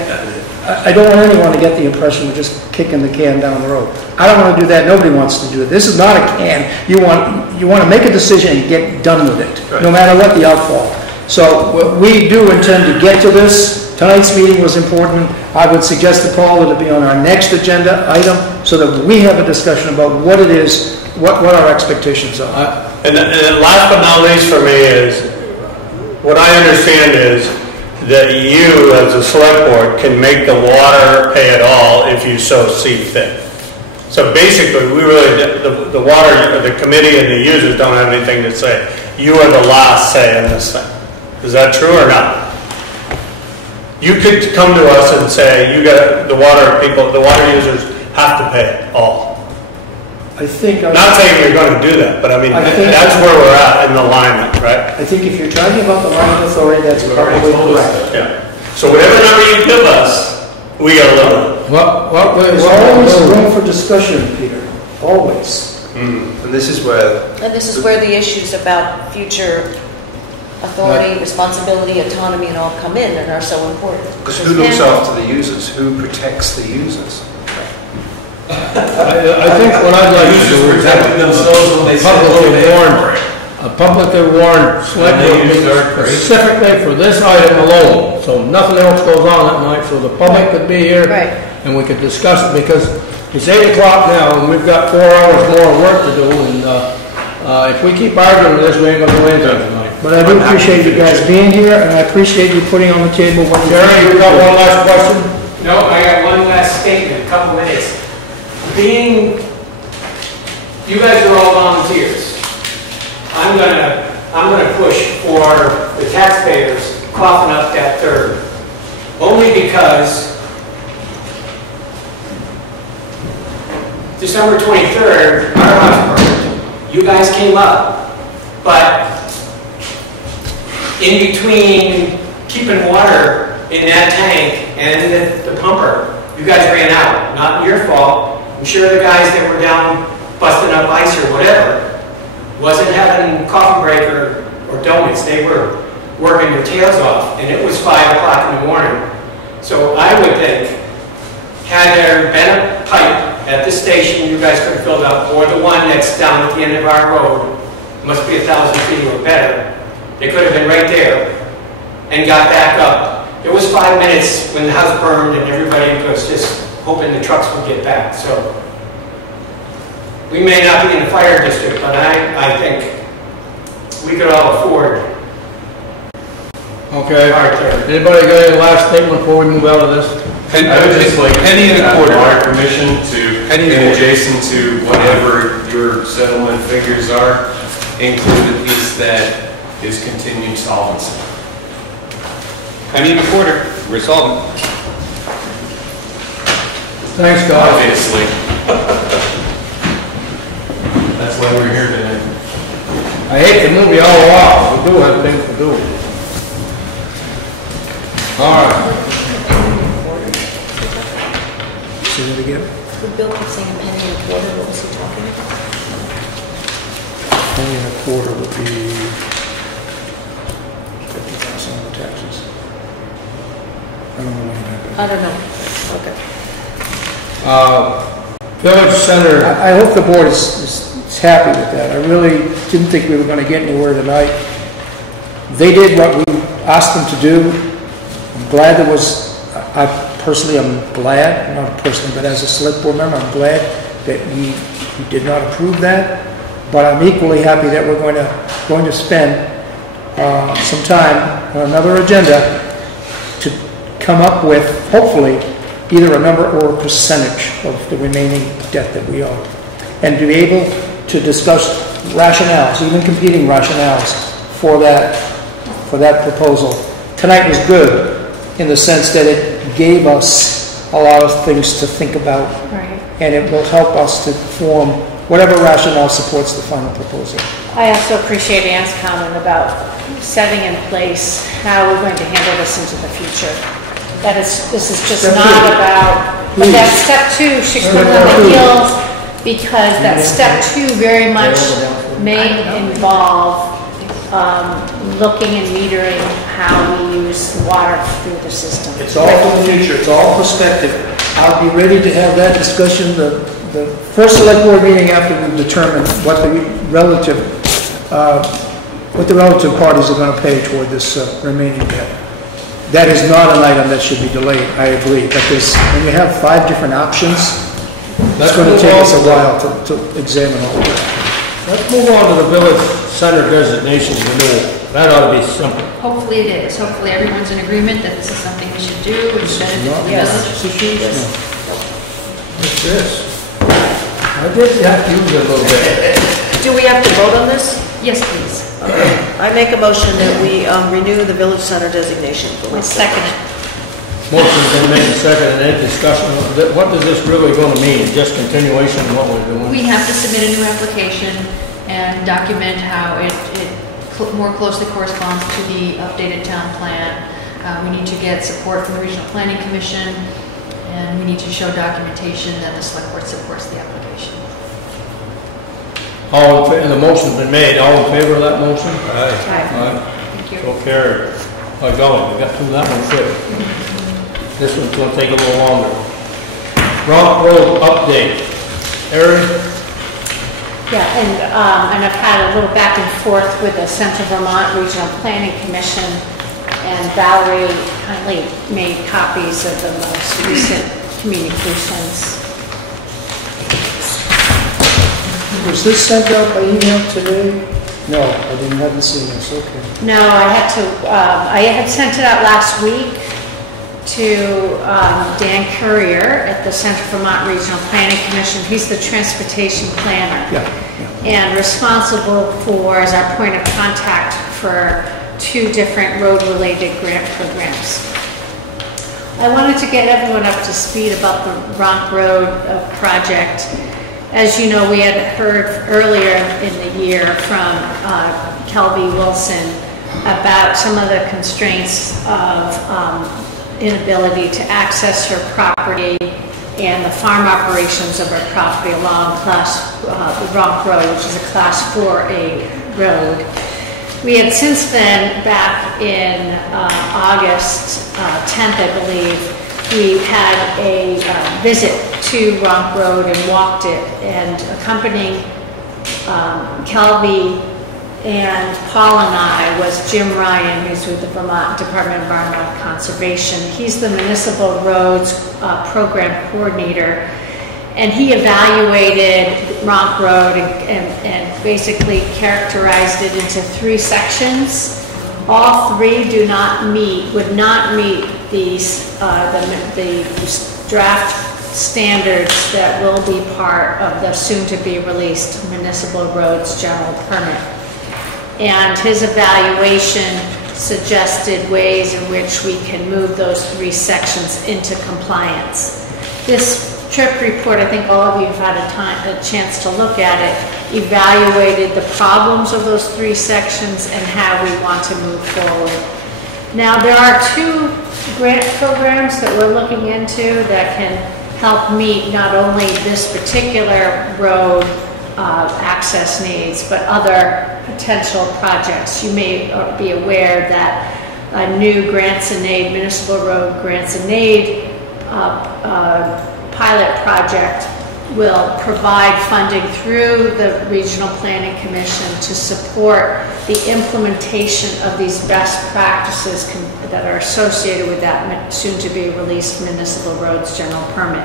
I don't want anyone to get the impression we're just kicking the can down the road. I don't want to do that. Nobody wants to do it. This is not a can. You want to make a decision and get done with it, no matter what the outfall. So we do intend to get to this. Tonight's meeting was important. I would suggest to Paul that it be on our next agenda item so that we have a discussion about what it is, what our expectations are. And last but not least for me is, what I understand is that you, as a select board, can make the water pay it all if you so see fit. So basically, we really, the water, the committee and the users don't have anything to say. You are the last say in this thing. Is that true or not? You could come to us and say, you got the water people, the water users have to pay it all. I think... Not saying you're going to do that, but I mean, think that's where we're at in the alignment, right? I think if you're talking about the line of authority, that's probably correct. Yeah. So whatever number you give us, we got to live with. There's always room for discussion, Peter. Always. And this is where the issues about future authority, responsibility, autonomy, and all come in and are so important. Because who looks after the users? Who protects the users? I think what I'd like to do is have a publicly warned select board meeting specifically for this item alone, so nothing else goes on at night, so the public could be here. Right. And we could discuss it, because It's 8 o'clock now, and we've got 4 hours more of work to do, and if we keep arguing this, we ain't gonna do anything tonight. But I do appreciate you guys being here, and I appreciate you putting on the table what you... Jerry, you got one last question? No, I got one last statement, a couple minutes. You guys are all volunteers. I'm gonna push for the taxpayers coughing up that third. Only because December 23rd, our house burned. You guys came up, but in between keeping water in that tank and the pumper, you guys ran out. Not your fault. I'm sure the guys that were down busting up ice or whatever wasn't having coffee break or donuts. They were working their tails off, and it was 5 o'clock in the morning. So I would think, had there been a pipe at the station you guys could have filled up, or the one that's down at the end of our road, must be 1,000 feet or better, they could have been right there and got back up. It was 5 minutes when the house burned and everybody was just hoping the trucks would get back. So we may not be in the fire district, but I think we could all afford. Okay. Anybody got any last statement before we move out of this? I would just like penny and a quarter. Water commission to, and adjacent to whatever your settlement figures are, include a piece that is continued solvency. Penny and a quarter. We're solvent. Thanks, God. Obviously. That's why we're here tonight. I hate to move you all off. We do have things to do. All right. Say that again? When Bill keeps saying penny and a quarter, what was he talking about? Penny and a quarter would be 50,000 on the taxes. I don't know what happened. I don't know. Okay. Village Center. I hope the board is happy with that. I really didn't think we were going to get anywhere tonight. They did what we asked them to do. I'm glad there was, I personally am glad, not personally, but as a select board member, I'm glad that we did not approve that. But I'm equally happy that we're going to spend some time on another agenda to come up with, hopefully, either a number or a percentage of the remaining debt that we owe. And to be able to discuss rationales, even competing rationales for that proposal. Tonight was good in the sense that it gave us a lot of things to think about. Right. And it will help us to form whatever rationale supports the final proposal. I also appreciate Ann's comment about setting in place how we're going to handle this into the future. This is just Step not two. about, but Please. that step 2 should come on the heels, because that step 2 very much may involve looking and metering how we use water through the system. It's all for the future. It's all perspective. I'll be ready to have that discussion the first select board meeting after we've determined what the relative parties are going to pay toward this remaining debt. That is not an item that should be delayed, I agree. But when you have 5 different options, that's going to take us a while to examine all of that. Let's move on to the Village Center designation renewal. That ought to be simple. Hopefully it is. Hopefully everyone's in agreement that this is something we should do. It's benefit to the village. What's this? I did have to use it a little bit. Do we have to vote on this? Yes, please. Okay. I make a motion that we renew the village center designation. I'll second it. Motion's been made and seconded. Any discussion? What is this really going to mean? Just continuation of what we're doing? We have to submit a new application and document how it more closely corresponds to the updated town plan. We need to get support from the Regional Planning Commission, and we need to show documentation that the select board supports the application. And the motion's been made. All in favor of that motion? Aye. Thank you. So carried. By golly, we got through that one quick. This one's going to take a little longer. Rock Road update. Aaron? Yeah, and I've had a little back and forth with the Central Vermont Regional Planning Commission, and Valerie kindly made copies of the most recent communications. Was this sent out by email today? No, I didn't have this email, so okay. No, I had sent it out last week to Dan Courier at the Central Vermont Regional Planning Commission. He's the transportation planner. Yeah. And responsible for, as our point of contact for 2 different road-related grant programs. I wanted to get everyone up to speed about the Ronk Road project. As you know, we had heard earlier in the year from Kelby Wilson about some of the constraints of inability to access her property and the farm operations of her property along the Ronk Road, which is a Class 4A road. We had since then, back in August 10th, I believe, we had a visit to Ronk Road and walked it, and accompanying Kelby and Paul and I was Jim Ryan, who's with the Vermont Department of Environmental Conservation. He's the Municipal Roads Program Coordinator, and he evaluated Ronk Road and basically characterized it into 3 sections. All 3 would not meet these the draft standards that will be part of the soon-to-be-released Municipal Roads General Permit. And his evaluation suggested ways in which we can move those 3 sections into compliance. This trip report, I think all of you have had a chance to look at it, evaluated the problems of those 3 sections and how we want to move forward. Now, there are 2 grant programs that we're looking into that can help meet not only this particular road access needs, but other potential projects. You may be aware that a new Grants and Aid, Municipal Road Grants and Aid pilot project will provide funding through the Regional Planning Commission to support the implementation of these best practices that are associated with that soon-to-be-released Municipal Roads General Permit.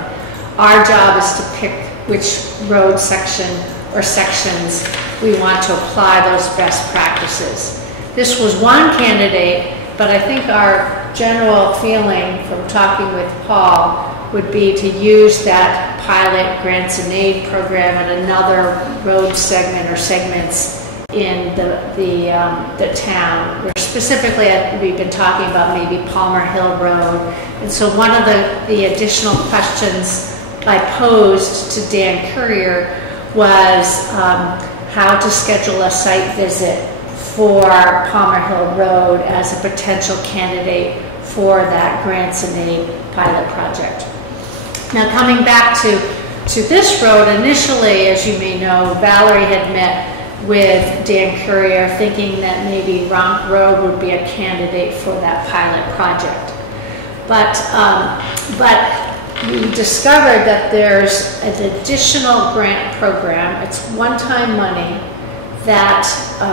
Our job is to pick which road section or sections we want to apply those best practices. This was one candidate, but I think our general feeling from talking with Paul would be to use that pilot Grants and Aid program at another road segment or segments in the town. Where specifically, we've been talking about maybe Palmer Hill Road. And so one of the additional questions I posed to Dan Courier was how to schedule a site visit for Palmer Hill Road as a potential candidate for that Grants and Aid pilot project. Now, coming back to this road, initially, as you may know, Valerie had met with Dan Courier thinking that maybe Ronk Road would be a candidate for that pilot project. But we discovered that there's an additional grant program. It's one-time money that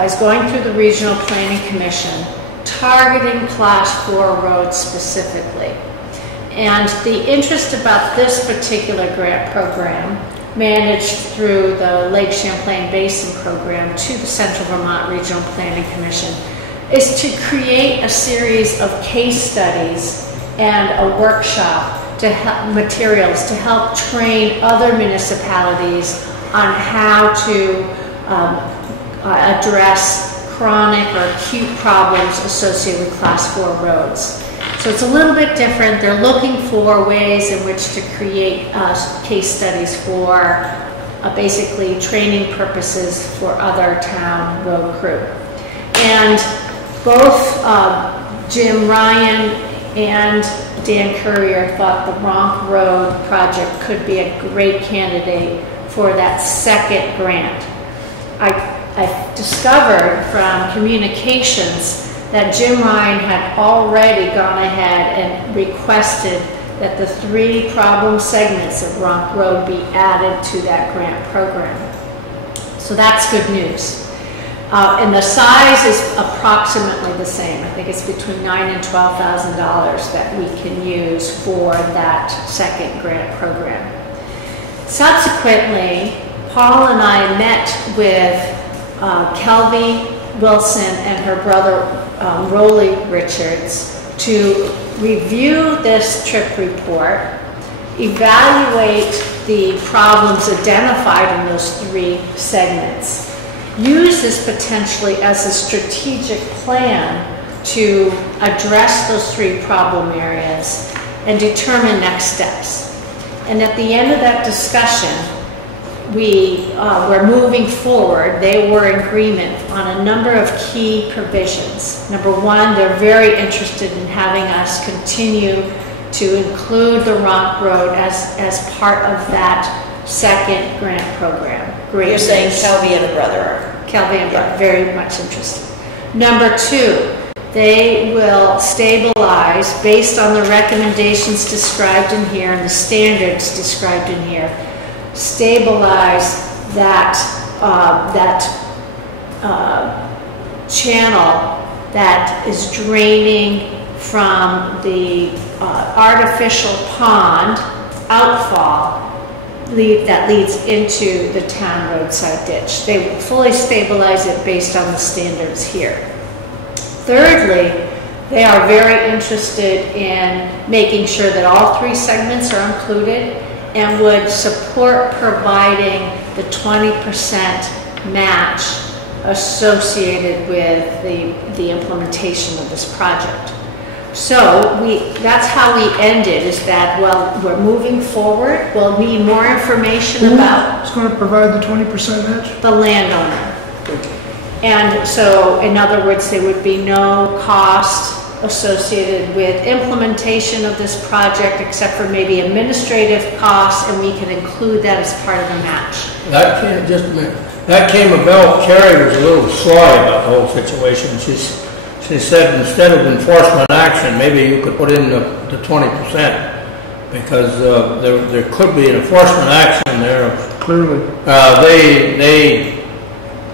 is going through the Regional Planning Commission, targeting Class 4 roads specifically. And the interest about this particular grant program, managed through the Lake Champlain Basin program to the Central Vermont Regional Planning Commission, is to create a series of case studies and a workshop to help, materials to help train other municipalities on how to address chronic or acute problems associated with Class 4 roads. So it's a little bit different. They're looking for ways in which to create case studies for basically training purposes for other town road crew. And both Jim Ryan and Dan Courier thought the Ronk Road project could be a great candidate for that second grant. I discovered from communications that Jim Ryan had already gone ahead and requested that the 3 problem segments of Ronk Road be added to that grant program. So that's good news. And the size is approximately the same. I think it's between $9,000 and $12,000 that we can use for that second grant program. Subsequently, Paul and I met with Kelby Wilson and her brother Rolly Richards to review this trip report, evaluate the problems identified in those 3 segments, use this potentially as a strategic plan to address those 3 problem areas and determine next steps. And at the end of that discussion, we were moving forward. They were in agreement on a number of key provisions. Number 1, they're very interested in having us continue to include the Rock Road as part of that second grant program. Great. You're saying Kelby and a brother are? Kelby and brother, very much interested. Number 2, they will stabilize based on the recommendations described in here and the standards described in here. Stabilize that channel that is draining from the artificial pond outfall that leads into the town roadside ditch. They will fully stabilize it based on the standards here. Thirdly, they are very interested in making sure that all 3 segments are included and would support providing the 20% match associated with the implementation of this project. So that's how we ended, is that, well, we're moving forward. We'll need more information about... Who's going to provide the 20% match? The landowner. And so, in other words, there would be no cost associated with implementation of this project except for maybe administrative costs, and we can include that as part of the match. That came about, Carrie was a little sly about the whole situation. She said instead of enforcement action, maybe you could put in the 20%, because there could be an enforcement action there. Clearly. They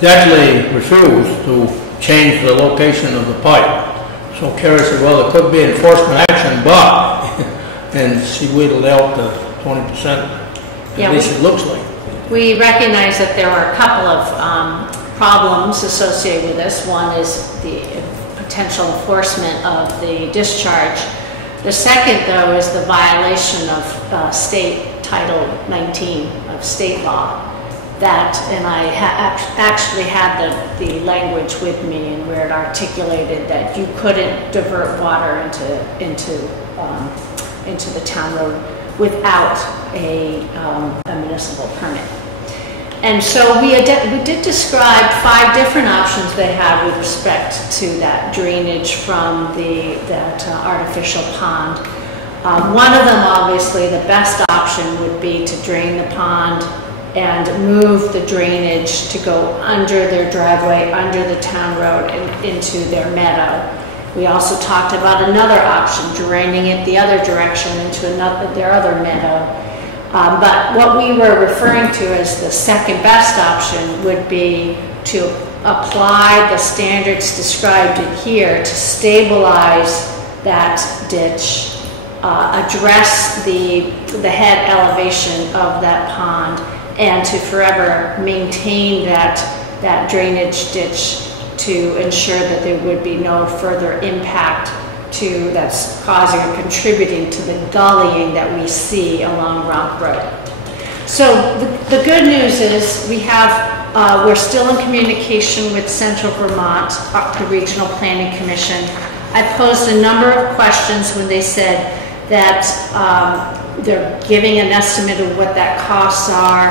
definitely refused to change the location of the pipe. So Carrie said, well, there could be enforcement action, but, and she wheedled out the 20%, at least it looks like. We recognize that there are a couple of problems associated with this. One is the potential enforcement of the discharge. The second, though, is the violation of state Title 19 of state law. That, and I actually had the language with me, and where it articulated that you couldn't divert water into the town road without a municipal permit. And so we did describe 5 different options they had with respect to that drainage from that artificial pond. One of them, obviously, the best option would be to drain the pond and move the drainage to go under their driveway, under the town road, and into their meadow. We also talked about another option, draining it the other direction into their other meadow. But what we were referring to as the second best option would be to apply the standards described in here to stabilize that ditch, address the head elevation of that pond, and to forever maintain that drainage ditch to ensure that there would be no further impact that's causing or contributing to the gullying that we see along Rock Road. So the good news is we're still in communication with Central Vermont, the Regional Planning Commission. I posed a number of questions when they said that they're giving an estimate of what that costs are.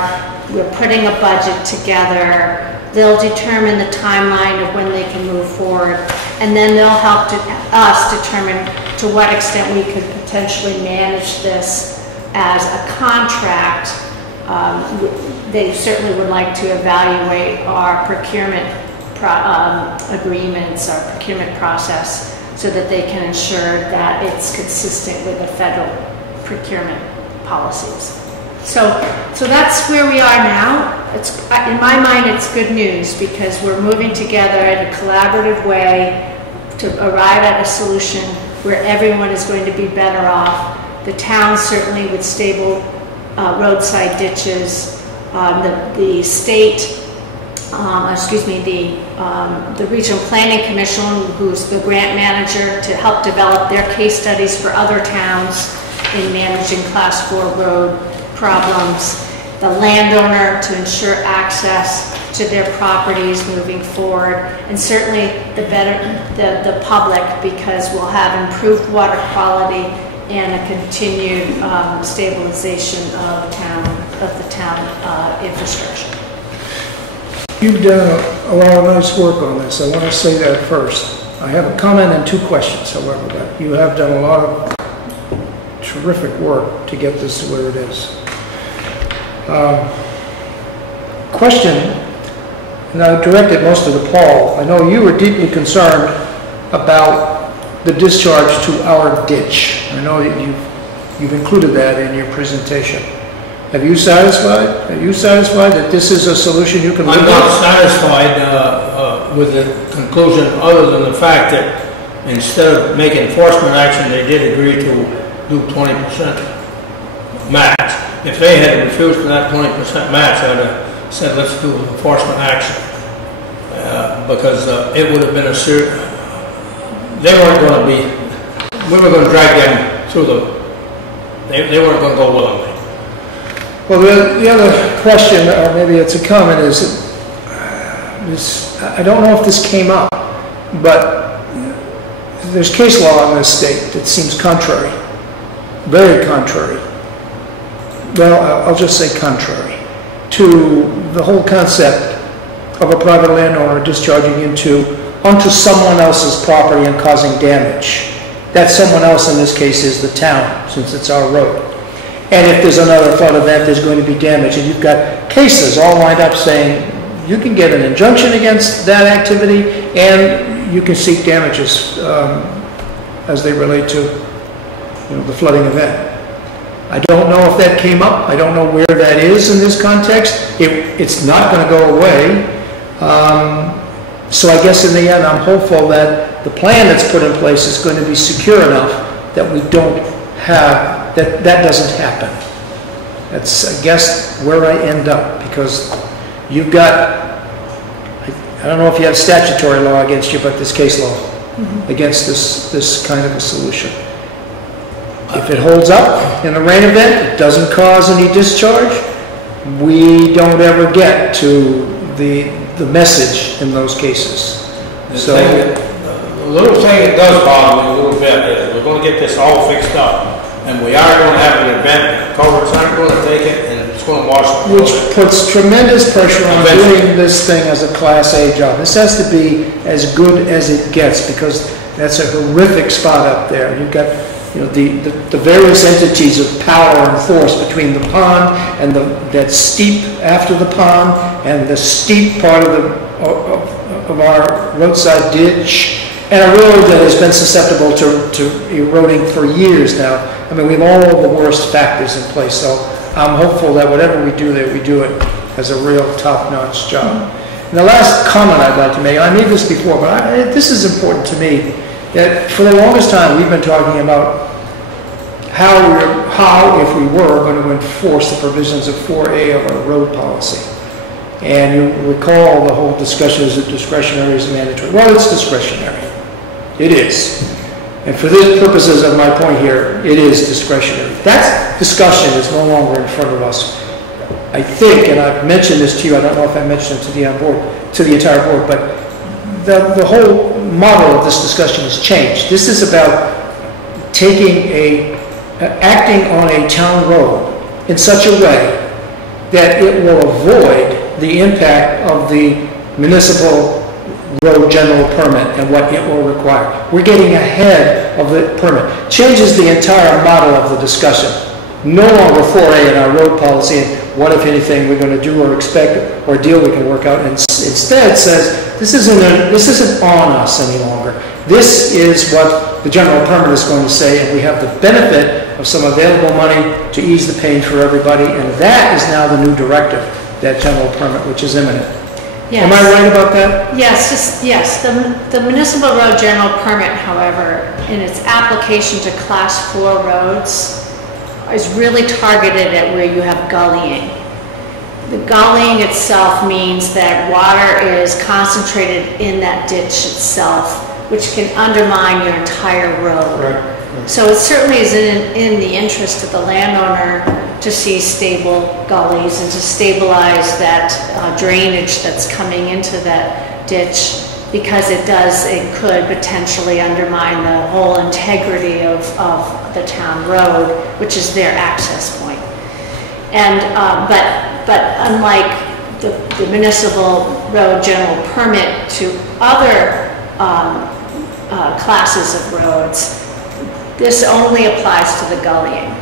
We're putting a budget together. They'll determine the timeline of when they can move forward, and then they'll help us determine to what extent we could potentially manage this as a contract. They certainly would like to evaluate our procurement agreements, our procurement process, so that they can ensure that it's consistent with the federal procurement policies. So that's where we are now. In my mind, it's good news, because we're moving together in a collaborative way to arrive at a solution where everyone is going to be better off. The town, certainly with stable roadside ditches, the state, the Regional Planning Commission, who's the grant manager, to help develop their case studies for other towns in managing Class 4 road problems, the landowner to ensure access to their properties moving forward, and certainly the public, because we'll have improved water quality and a continued stabilization of the town infrastructure. You've done a lot of nice work on this. I want to say that first. I have a comment and 2 questions, however, but you have done a lot of terrific work to get this to where it is. Question, and I directed most of it to Paul. I know you were deeply concerned about the discharge to our ditch. I know that you've included that in your presentation. Are you satisfied that this is a solution you can live with? I'm not satisfied with the conclusion, other than the fact that instead of making enforcement action, they did agree to do 20% match. If they had refused to that 20% match, I'd have said, let's do enforcement action. Because it would have been a serious, they weren't going to be, we were going to drag them through they weren't going to go willingly. Well, the other question, or maybe it's a comment, is I don't know if this came up, but there's case law in this state that seems contrary, very contrary. Well, I'll just say contrary to the whole concept of a private landowner discharging onto someone else's property and causing damage. That someone else in this case is the town, since it's our road. And if there's another flood event, there's going to be damage. And you've got cases all lined up saying you can get an injunction against that activity and you can seek damages as they relate to the flooding event. I don't know if that came up. I don't know where that is in this context. It's not going to go away. So I guess in the end, I'm hopeful that the plan that's put in place is going to be secure enough that we don't have that doesn't happen. That's, I guess, where I end up, because you've got, I don't know if you have statutory law against you, but there's case law against this kind of a solution. If it holds up in a rain event, it doesn't cause any discharge, we don't ever get to the message in those cases. The little thing that does bother me a little bit is we're going to get this all fixed up. And we are going to have an event, culverts aren't going to take it, and it's going to wash the road. Which puts tremendous pressure on doing this thing as a Class A job. This has to be as good as it gets, because that's a horrific spot up there. You've got the various entities of power and force between the pond and that steep after the pond and the steep part of our roadside ditch, and a road that has been susceptible to eroding for years now. I mean, we have all the worst factors in place, so I'm hopeful that whatever we do there, we do it as a real top-notch job. And the last comment I'd like to make, and I made this before, but this is important to me, that for the longest time we've been talking about how if we were going to enforce the provisions of 4A of our road policy. And you recall the whole discussion, is it discretionary, is it mandatory? Well, it's discretionary. It is. And for the purposes of my point here, it is discretionary. That discussion is no longer in front of us. I think, and I've mentioned this to you, I don't know if I mentioned it to the entire board, but the whole model of this discussion has changed. This is about acting on a town road in such a way that it will avoid the impact of the municipal road general permit and what it will require. We're getting ahead of the permit. Changes the entire model of the discussion. No longer 4A in our road policy and what, if anything, we're going to do or expect or deal we can work out. And instead says this isn't on us any longer. This is what the general permit is going to say, and we have the benefit of some available money to ease the pain for everybody, and that is now the new directive, that general permit, which is imminent. Yes. Am I right about that? Yes, yes. The municipal road general permit, however, in its application to Class 4 roads, is really targeted at where you have gullying. The gullying itself means that water is concentrated in that ditch itself, which can undermine your entire road. Right. So it certainly is in the interest of the landowner to see stable gullies and to stabilize that drainage that's coming into that ditch, because it could potentially undermine the whole integrity of the town road, which is their access point. And but unlike the municipal road general permit to other classes of roads, this only applies to the gullying.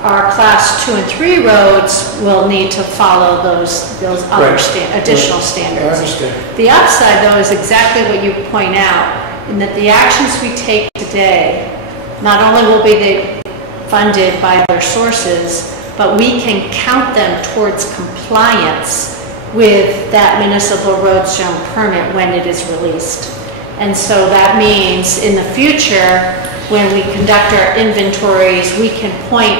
Our class 2 and 3 roads will need to follow those other additional standards. I understand. The upside, though, is exactly what you point out, in that the actions we take today not only will be funded by their sources, but we can count them towards compliance with that municipal roads general permit when it is released. And so that means in the future, when we conduct our inventories, we can point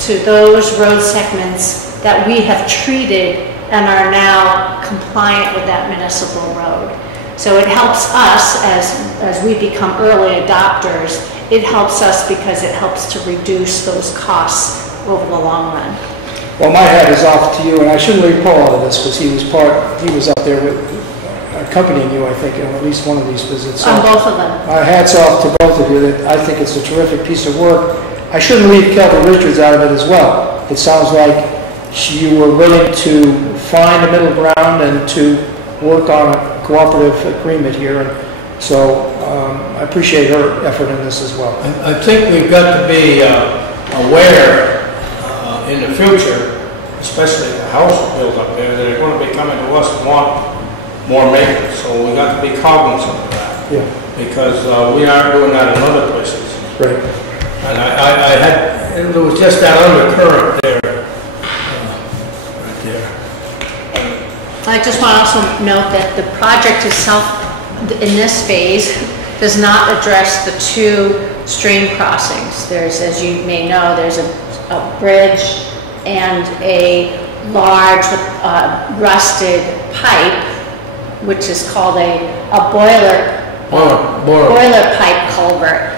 to those road segments that we have treated and are now compliant with that municipal road. So it helps us as we become early adopters. It helps us because it helps to reduce those costs over the long run. Well, my hat is off to you, and I shouldn't leave Paul out of this because he was up there with, accompanying you, I think, on at least one of these visits. So on both of them. Hats off to both of you. I think it's a terrific piece of work. I shouldn't leave Kelvin Richards out of it as well. It sounds like you were willing to find a middle ground and to work on a cooperative agreement here. And so I appreciate her effort in this as well. I think we've got to be aware in the future, especially the house built up there, that they're going to be coming to us and want more maintenance. So we got to be cognizant of that. Yeah. Because we aren't doing that in other places. Right. And there was just that undercurrent there, right there. I just want to also note that the project itself, in this phase, does not address the 2 stream crossings. There's, as you may know, there's a bridge and a large rusted pipe, which is called a boiler pipe culvert.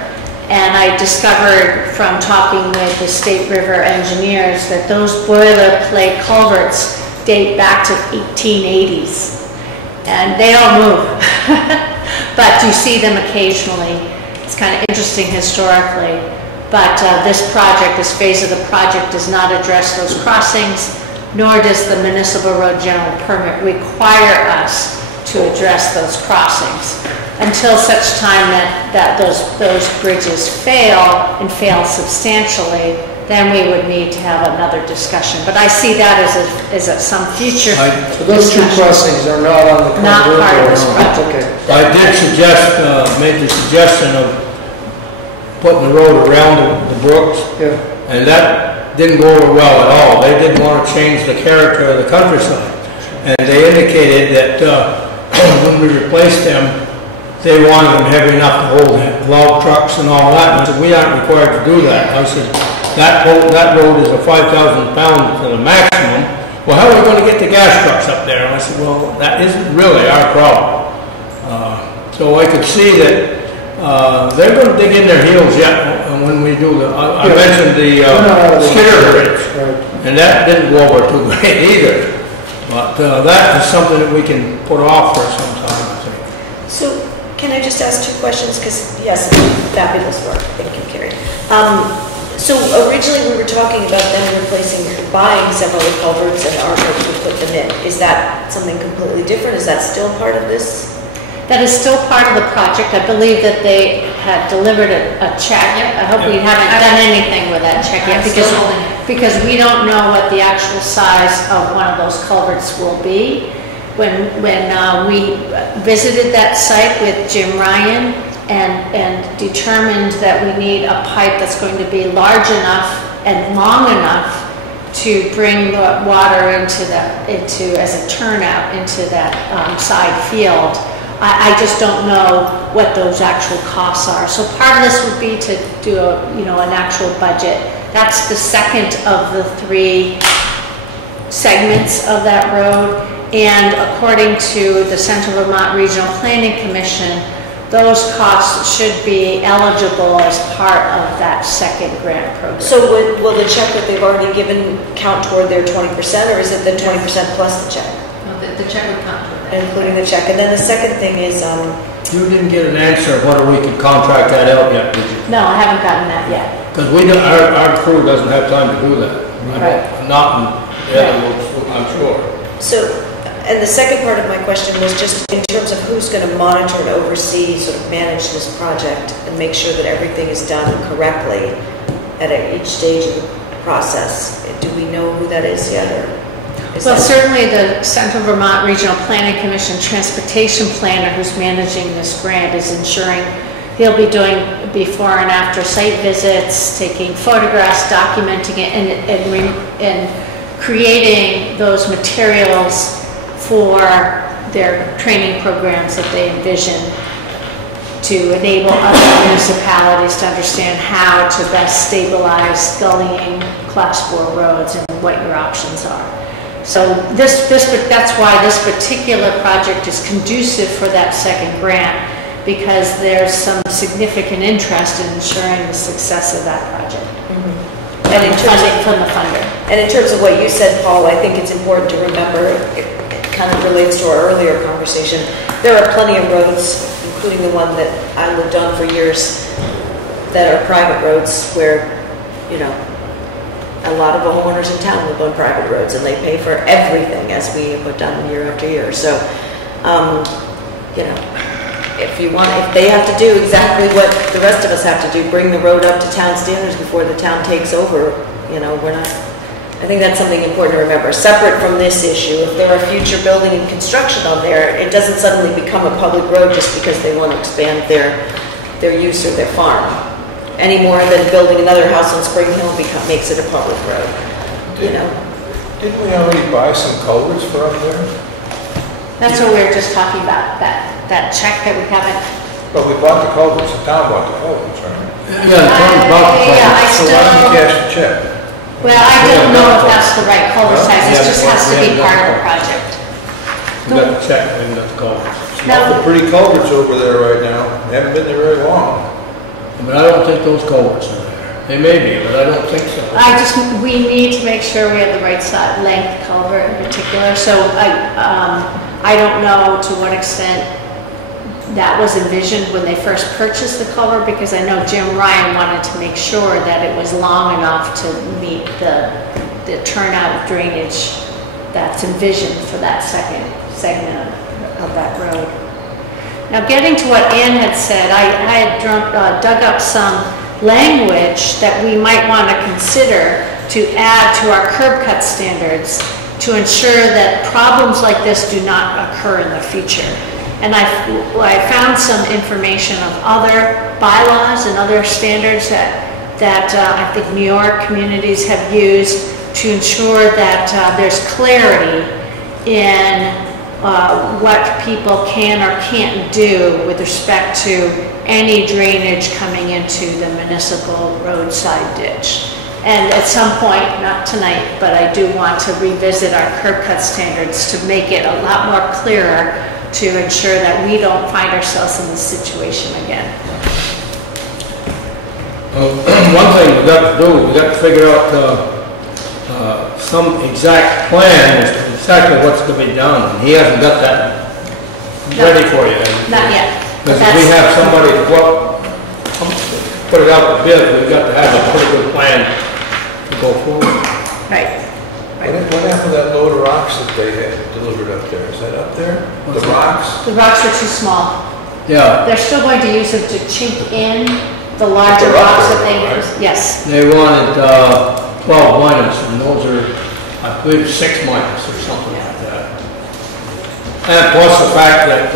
And I discovered from talking with the State River engineers that those boilerplate culverts date back to 1880s. And they don't move, but you see them occasionally. It's kind of interesting historically. But this phase of the project does not address those crossings, nor does the municipal road general permit require us to address those crossings until such time that those bridges fail and fail substantially. Then we would need to have another discussion. But I see that as some future So those 2 crossings are not on the not part of this project. Okay. I did made the suggestion of putting the road around the brooks, and that didn't go over well at all. They didn't want to change the character of the countryside. And they indicated that when we replaced them, they wanted them heavy enough to hold log trucks and all that. And I said, we aren't required to do that. I said, that road is a 5,000 pound to the maximum. Well, how are we going to get the gas trucks up there? And I said, well, that isn't really our problem. So I could see that they're going to dig in their heels yet when we do I mentioned the Skidder Bridge, and that didn't go over too great either. But that is something that we can put off for some time, I think. So can I just ask 2 questions? Because yes, fabulous work. Thank you, Carrie. So originally we were talking about them buying several culverts and our going to put them in. Is that something completely different? Is that still part of this? That is still part of the project. I believe that they had delivered a check. I hope we haven't done anything with that check yet because we don't know what the actual size of one of those culverts will be. When we visited that site with Jim Ryan and determined that we need a pipe that's going to be large enough and long enough to bring the water into as a turnout into that side field. I just don't know what those actual costs are. So part of this would be to do an actual budget. That's the second of the 3 segments of that road. And according to the Central Vermont Regional Planning Commission, those costs should be eligible as part of that second grant program. So will the check that they've already given count toward their 20%, or is it the 20% plus the check? No, the check would count toward that. Including the check. And then the second thing is, You didn't get an answer of whether we could contract that out yet, did you? No, I haven't gotten that yet. Because our crew doesn't have time to do that. Right. Not in the other roads, I'm sure. so, and the second part of my question was just in terms of who's going to monitor and oversee, sort of manage this project and make sure that everything is done correctly at each stage of the process. Do we know who that is yet? Or is Well, that certainly the Central Vermont Regional Planning Commission Transportation Planner who's managing this grant is ensuring he'll be doing before and after site visits, taking photographs, documenting it, and creating those materials for their training programs that they envision to enable other municipalities to understand how to best stabilize gullying Class 4 roads and what your options are. So that's why this particular project is conducive for that second grant, because there's some significant interest in ensuring the success of that project. Mm-hmm. And in terms of from the funder. And in terms of what you said, Paul, I think it's important to remember, it kind of relates to our earlier conversation, there are plenty of roads, including the one that I lived on for years, that are private roads where, you know, a lot of the homeowners in town live on private roads and they pay for everything, as we have done year after year. So, you know, if they have to do exactly what the rest of us have to do, bring the road up to town standards before the town takes over, you know, we're not, I think that's something important to remember. Separate from this issue, if there are future building and construction on there, it doesn't suddenly become a public road just because they want to expand their use of their farm. Any more than building another house on Spring Hill makes it a public road, you know. Didn't we already buy some culverts for up there? That's what we were just talking about, that check that we haven't. But we bought the culverts, the town bought the culverts, right? Yeah, the town bought the Yeah, I So why didn't you cash the check? Well, I don't know if that's the right culvert size, it just has to be part of the project. We got the check, we got the culverts. Some pretty culverts over there right now. They haven't been there very long. But I don't think those culverts are there. They may be, but I don't think so. We need to make sure we have the right size, length culvert in particular, so I don't know to what extent that was envisioned when they first purchased the culvert, because I know Jim Ryan wanted to make sure that it was long enough to meet the turnout drainage that's envisioned for that second segment of that road. Now, getting to what Ann had said, I had dug up some language that we might want to consider to add to our curb cut standards to ensure that problems like this do not occur in the future. And I found some information of other bylaws and other standards that I think New York communities have used to ensure that there's clarity in what people can or can't do with respect to any drainage coming into the municipal roadside ditch. And at some point, not tonight, but I do want to revisit our curb cut standards to make it a lot more clearer to ensure that we don't find ourselves in this situation again. One thing we got to do, we got to figure out some exact plan as to exactly what's to be done. He hasn't got that ready for you. Not yet. Because if we have somebody to put it out to bid, we've got to have a pretty good plan to go forward. Right. What happened to that load of rocks that they had delivered up there? Is that up there? The rocks? The rocks are too small. Yeah. They're still going to use them to chink in the larger rocks that they use. Yes. They wanted 12 minus, and those are, I believe, 6 minus or something like that. And plus the fact that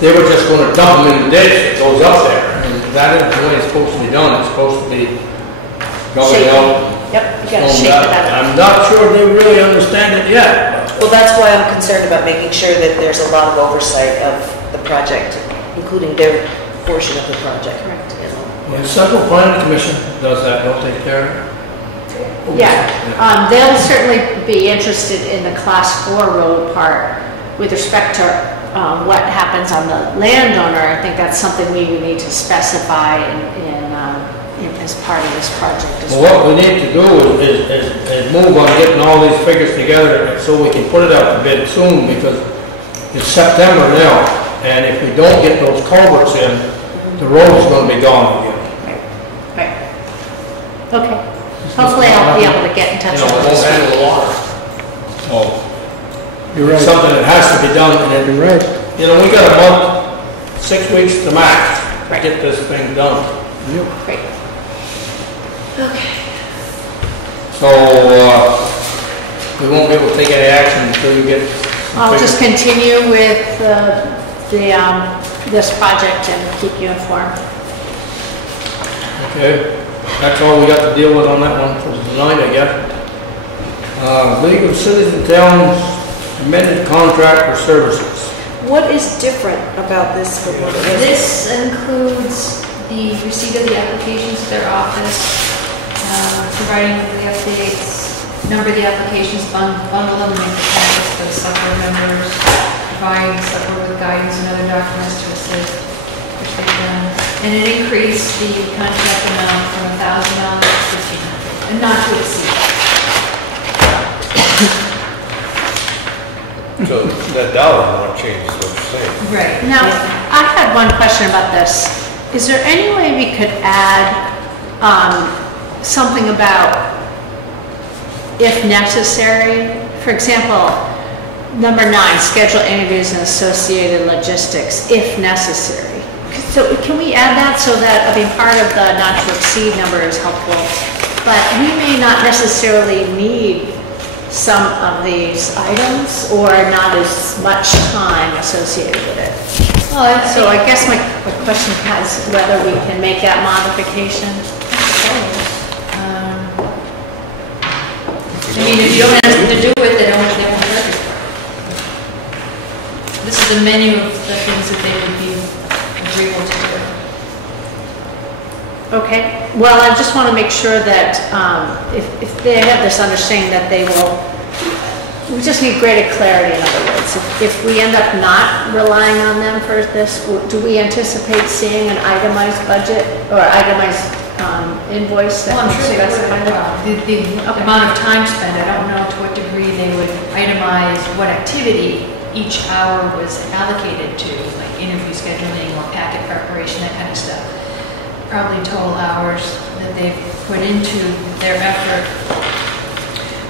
they were just going to dump them in the ditch that goes up there. And that isn't the way it's supposed to be done. It's supposed to be going out. Yep, you gotta shake it up. I'm not sure they really understand it yet. Well, that's why I'm concerned about making sure that there's a lot of oversight of the project, including their portion of the project. Correct. You know. Well, the Central Planning Commission does that, don't they, Karen? Yeah, they'll certainly be interested in the Class 4 road part with respect to what happens on the landowner. I think that's something we need to specify as part of this project as Well, well. what we need to do is move on getting all these figures together so we can put it out to bid soon, because it's September now, and if we don't get those culverts in, the road's gonna be gone again. Right. Okay. Hopefully I'll be able to get in touch You know, it with won't this. handle the water. Oh. You're It's right. something that has to be done, and then, You're right. you know, we got a month, 6 weeks to max to Right. get this thing done. Great. Okay. So, we won't be able to take any action until we get. I'll just continue with this project and keep you informed. Okay, that's all we got to deal with on that one for tonight, I guess. League of Cities and Towns amended contract for services. What is different about this from what it was? This includes the receipt of the applications to their office, providing the updates, number the applications, bundle them, make the packets for the select board members, providing the select board with guidance and other documents to assist, which they've done. And it increased the contract amount from $1,000 to $1,500, and not to exceed. So that dollar amount changes what you're saying. Right. Now, I had one question about this. Is there any way we could add something about if necessary? For example, number 9, schedule interviews and associated logistics if necessary. So can we add that so that, I mean, part of the not to exceed number is helpful, but we may not necessarily need some of these items or not as much time associated with it. Well, So I guess my question is whether we can make that modification. I mean, if you don't have anything to do with it, they won't charge you for it. This is the menu of the things that they would be agreeable to do. Okay, well, I just want to make sure that if they have this understanding that they will, we just need greater clarity, in other words. If we end up not relying on them for this, do we anticipate seeing an itemized budget or itemized invoice that Well, I'm sure they would. specifies it? The amount of time spent, I don't know to what degree they would itemize what activity each hour was allocated to, like interview scheduling or packet preparation, that kind of stuff. Probably total hours that they've put into their effort.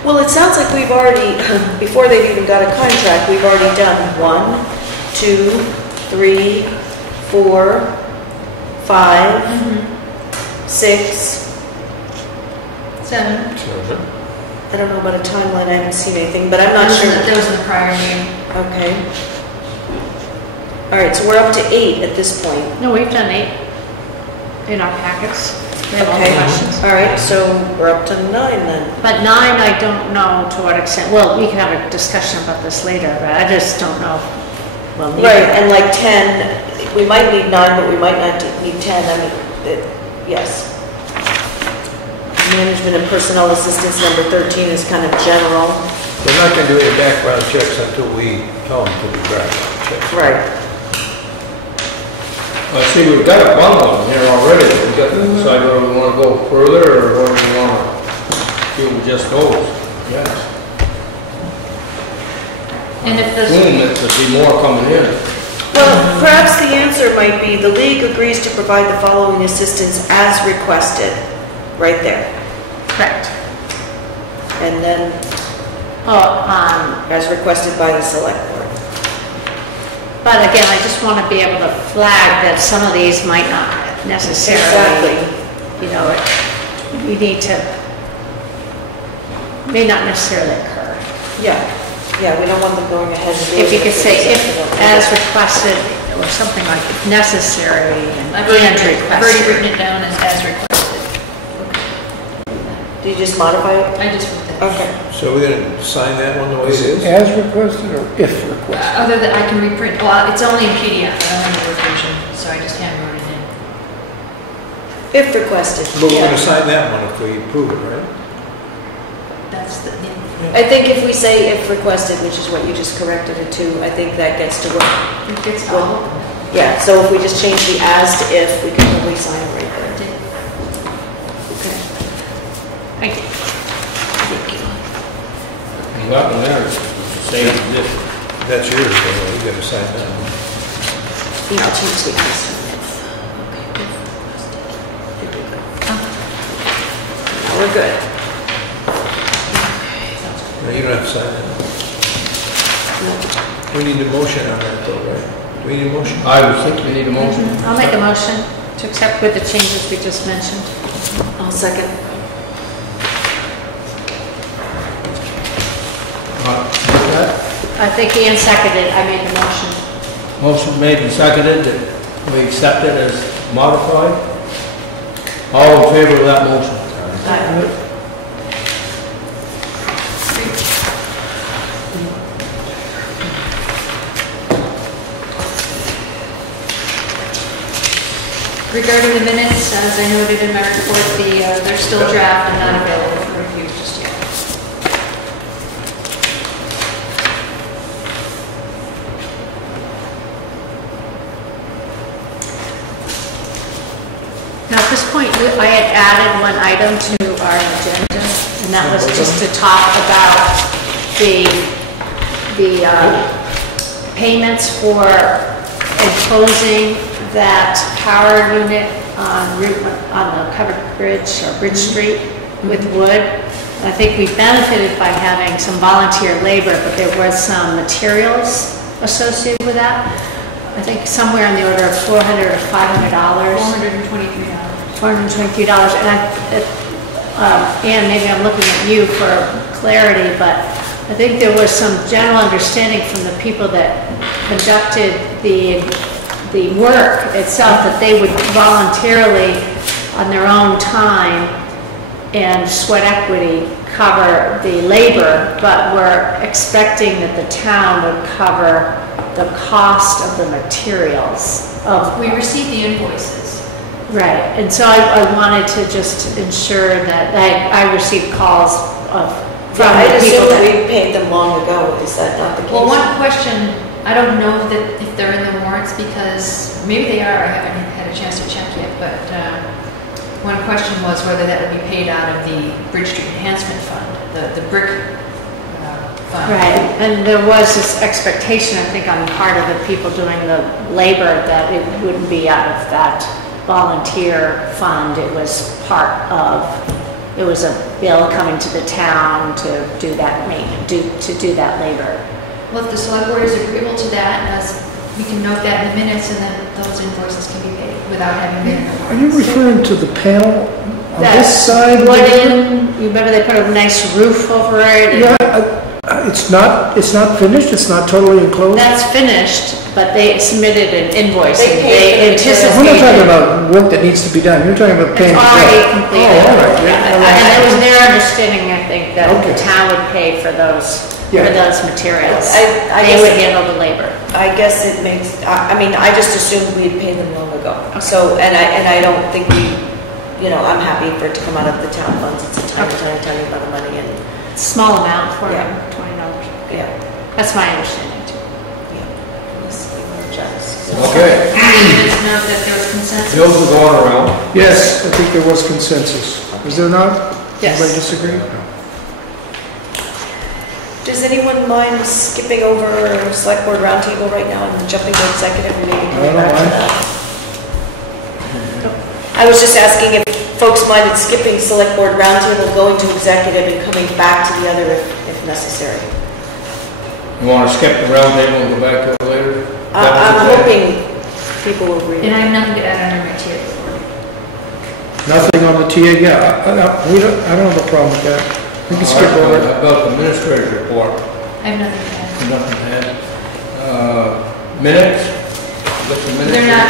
Well, it sounds like we've already, before they've even got a contract, we've already done 1, 2, 3, 4, 5, 6. 7. I don't know about a timeline, I haven't seen anything, but I'm not sure. That was in the prior meeting. Okay. All right, so we're up to 8 at this point. No, we've done 8 in our packets. We have all the Okay, questions. all right, so we're up to 9 then. But 9, I don't know to what extent, well, we can have a discussion about this later, but I just don't know. Well, Right, and like 10, we might need 9, but we might not need 10, I mean, yes. Management and personnel assistance, number 13 is kind of general. They're not gonna do any background checks until we tell them to do background checks. Right. I see we've got a bundle in here already. We've got to decide whether we want to go further or whether we want to deal with just those. Yes. And if the Assume that there'd be more coming in. Well, perhaps the answer might be, the league agrees to provide the following assistance as requested, right there. Correct. And then, as requested by the select board. But again, I just want to be able to flag that some of these might not necessarily, you know, we need to, may not necessarily occur. Yeah, yeah, we don't want them going ahead and doing. If you could say, if it. as requested, or something like necessary and I've already requested. written it down as requested. Do you just modify it? I just wrote that. Okay. So we're gonna sign that one the way it is? As requested or if requested? Other than I can reprint, well, it's only in PDF, I don't have a Word version, so I just hand wrote it in. If requested. But we're yeah. gonna sign that one if we approve it, right? that's the, yeah. I think if we say if requested, which is what you just corrected it to, I think that gets to what. It gets all. Yeah, so if we just change the as to if, we can probably sign it right there. Okay. Thank you. Thank you. You got them there, same as this. That's yours, though, you gotta sign that. Yeah, I'll change the as to if. Okay. Now we're good. No, you don't have to sign that. We need a motion on that, though, right? Do we need a motion? I would think we need a motion. I'll make a motion to accept with the changes we just mentioned. I'll second. I think Ian seconded, I made the motion. Motion made and seconded that we accept it as modified. All in favor of that motion? Regarding the minutes, as I noted in my report, they're still draft and not available for review just yet. Now, at this point, I had added one item to our agenda, and that was just to talk about the payments for enclosing that power unit on the covered bridge or Bridge Street with wood. I think we benefited by having some volunteer labor, but there was some materials associated with that. I think somewhere in the order of $400 or $500. $423. $423, and maybe I'm looking at you for clarity, but I think there was some general understanding from the people that conducted the work itself that they would voluntarily, on their own time and sweat equity, cover the labor, but we're expecting that the town would cover the cost of the materials. We received the invoices. Right, and so I wanted to just ensure that I received calls from I the people assumed that... we paid them long ago, is that not the case? Well, one question, I don't know that if they're in the warrants because, maybe they are, I haven't had a chance to check yet, but one question was whether that would be paid out of the Bridge Street Enhancement Fund, the brick fund. Right, and there was this expectation, I think, on the part of the people doing the labor that it wouldn't be out of that volunteer fund. It was part of, it was a bill coming to the town to do that to do that labor. Well, if the select board is agreeable to that, as we can note that in the minutes, and then those invoices can be paid without having been. Are you referring to the panel on this That's side? wooden, you remember they put a nice roof over it? Yeah, it's not finished, it's not totally enclosed? That's finished, but they submitted an invoice They and paid they for the anticipated. We're not talking about work that needs to be done, you're talking about paying. It's already completed. Oh, all right. And it was their understanding, I think, that the Okay. town would pay for those materials. I They guess- would handle the labor. I guess it makes, I mean, I just assumed we'd paid them long ago. So, and I don't think I'm happy for it to come out of the town funds. It's a tiny amount of money and, Small amount for Yeah. $20. yeah. That's my understanding too. Okay. Minutes note that there was consensus. Bill's going around. Yes, I think there was consensus. Was there not? Yes. Anybody disagree? Does anyone mind skipping over select board roundtable right now and jumping to executive and maybe coming back to that? I was just asking if folks minded skipping select board roundtable, going to executive and coming back to the other if necessary. You want to skip the round table and go back to it later? I'm hoping people will agree. And I have nothing to add under my tier report. Nothing on the TA, yeah, I don't have a problem with that. We can skip over it. About the administrator's report, I have nothing to add. nothing to add. Minutes? Look at the minutes. They're not,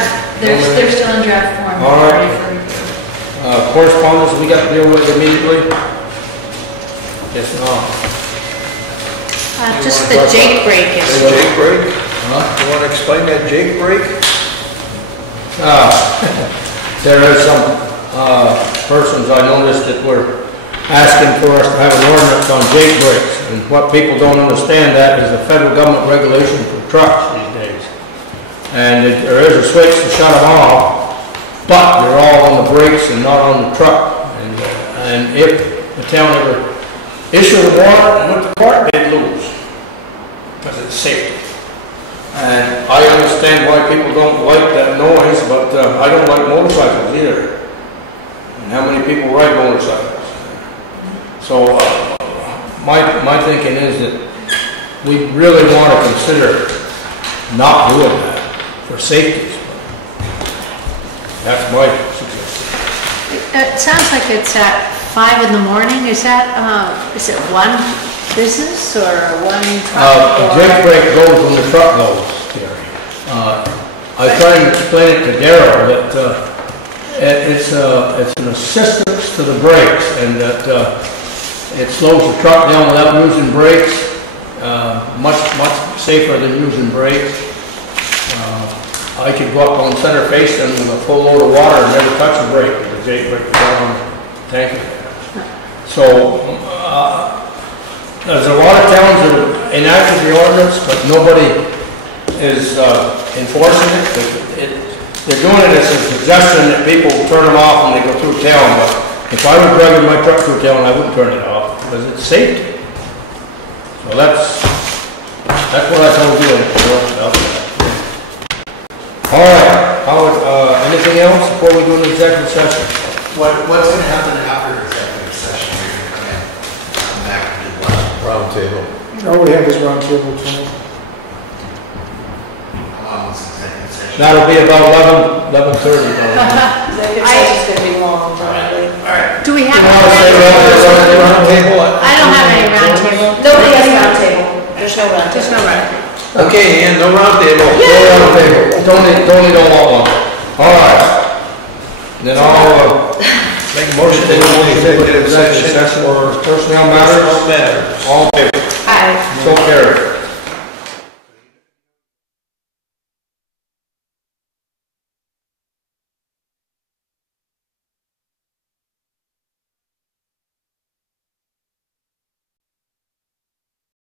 they're still in draft form. All right. Ready for review. Correspondence we got to deal with immediately? Yes, no. Just the Jake break The issue. Jake break? Huh? You want to explain that Jake break? There are some persons I noticed that were asking for us to have an ordinance on jake brakes. And what people don't understand that is the federal government regulation for trucks these days. And there is a switch to shut them off, but they're all on the brakes and not on the truck. And if the town ever issued a warrant and went to court, they'd lose, because it's safety. And I understand why people don't like that noise, but I don't like motorcycles either. And how many people ride motorcycles? So my thinking is that we really want to consider not doing that for safety. That's my suggestion. It sounds like it's at 5 in the morning. Is it one business or one truck? A jake brake goes when the truck goes, Gary. I try and explain it to Darrell that it's an assistance to the brakes, and that it slows the truck down without using brakes, much safer than using brakes. I could go up on center face and with a full load of water and never touch a brake with the jake brake down on the tank. So there's a lot of towns that have enacted the ordinance, but nobody is enforcing it. They're doing it as a suggestion that people turn them off when they go through town, but if I was driving my truck through town, I wouldn't turn it off because it's safety. So that's what I told you. All right. Anything else before we go into executive session? What's going to happen after executive session? You're going to come back and do what? Round table. All we have is round table tonight. Executive session. That'll be about 11:30. Executive session's going to be long, probably. All right. Do we have a Round table. I don't have any round table. Nobody has a round table. There's no round table. There's no round table. Okay, and no round table. No round table. Tony don't want one. All right. Then I'll Make a motion to go into executive session for personnel matters. Personnel matters. All in favor? Aye. So carried.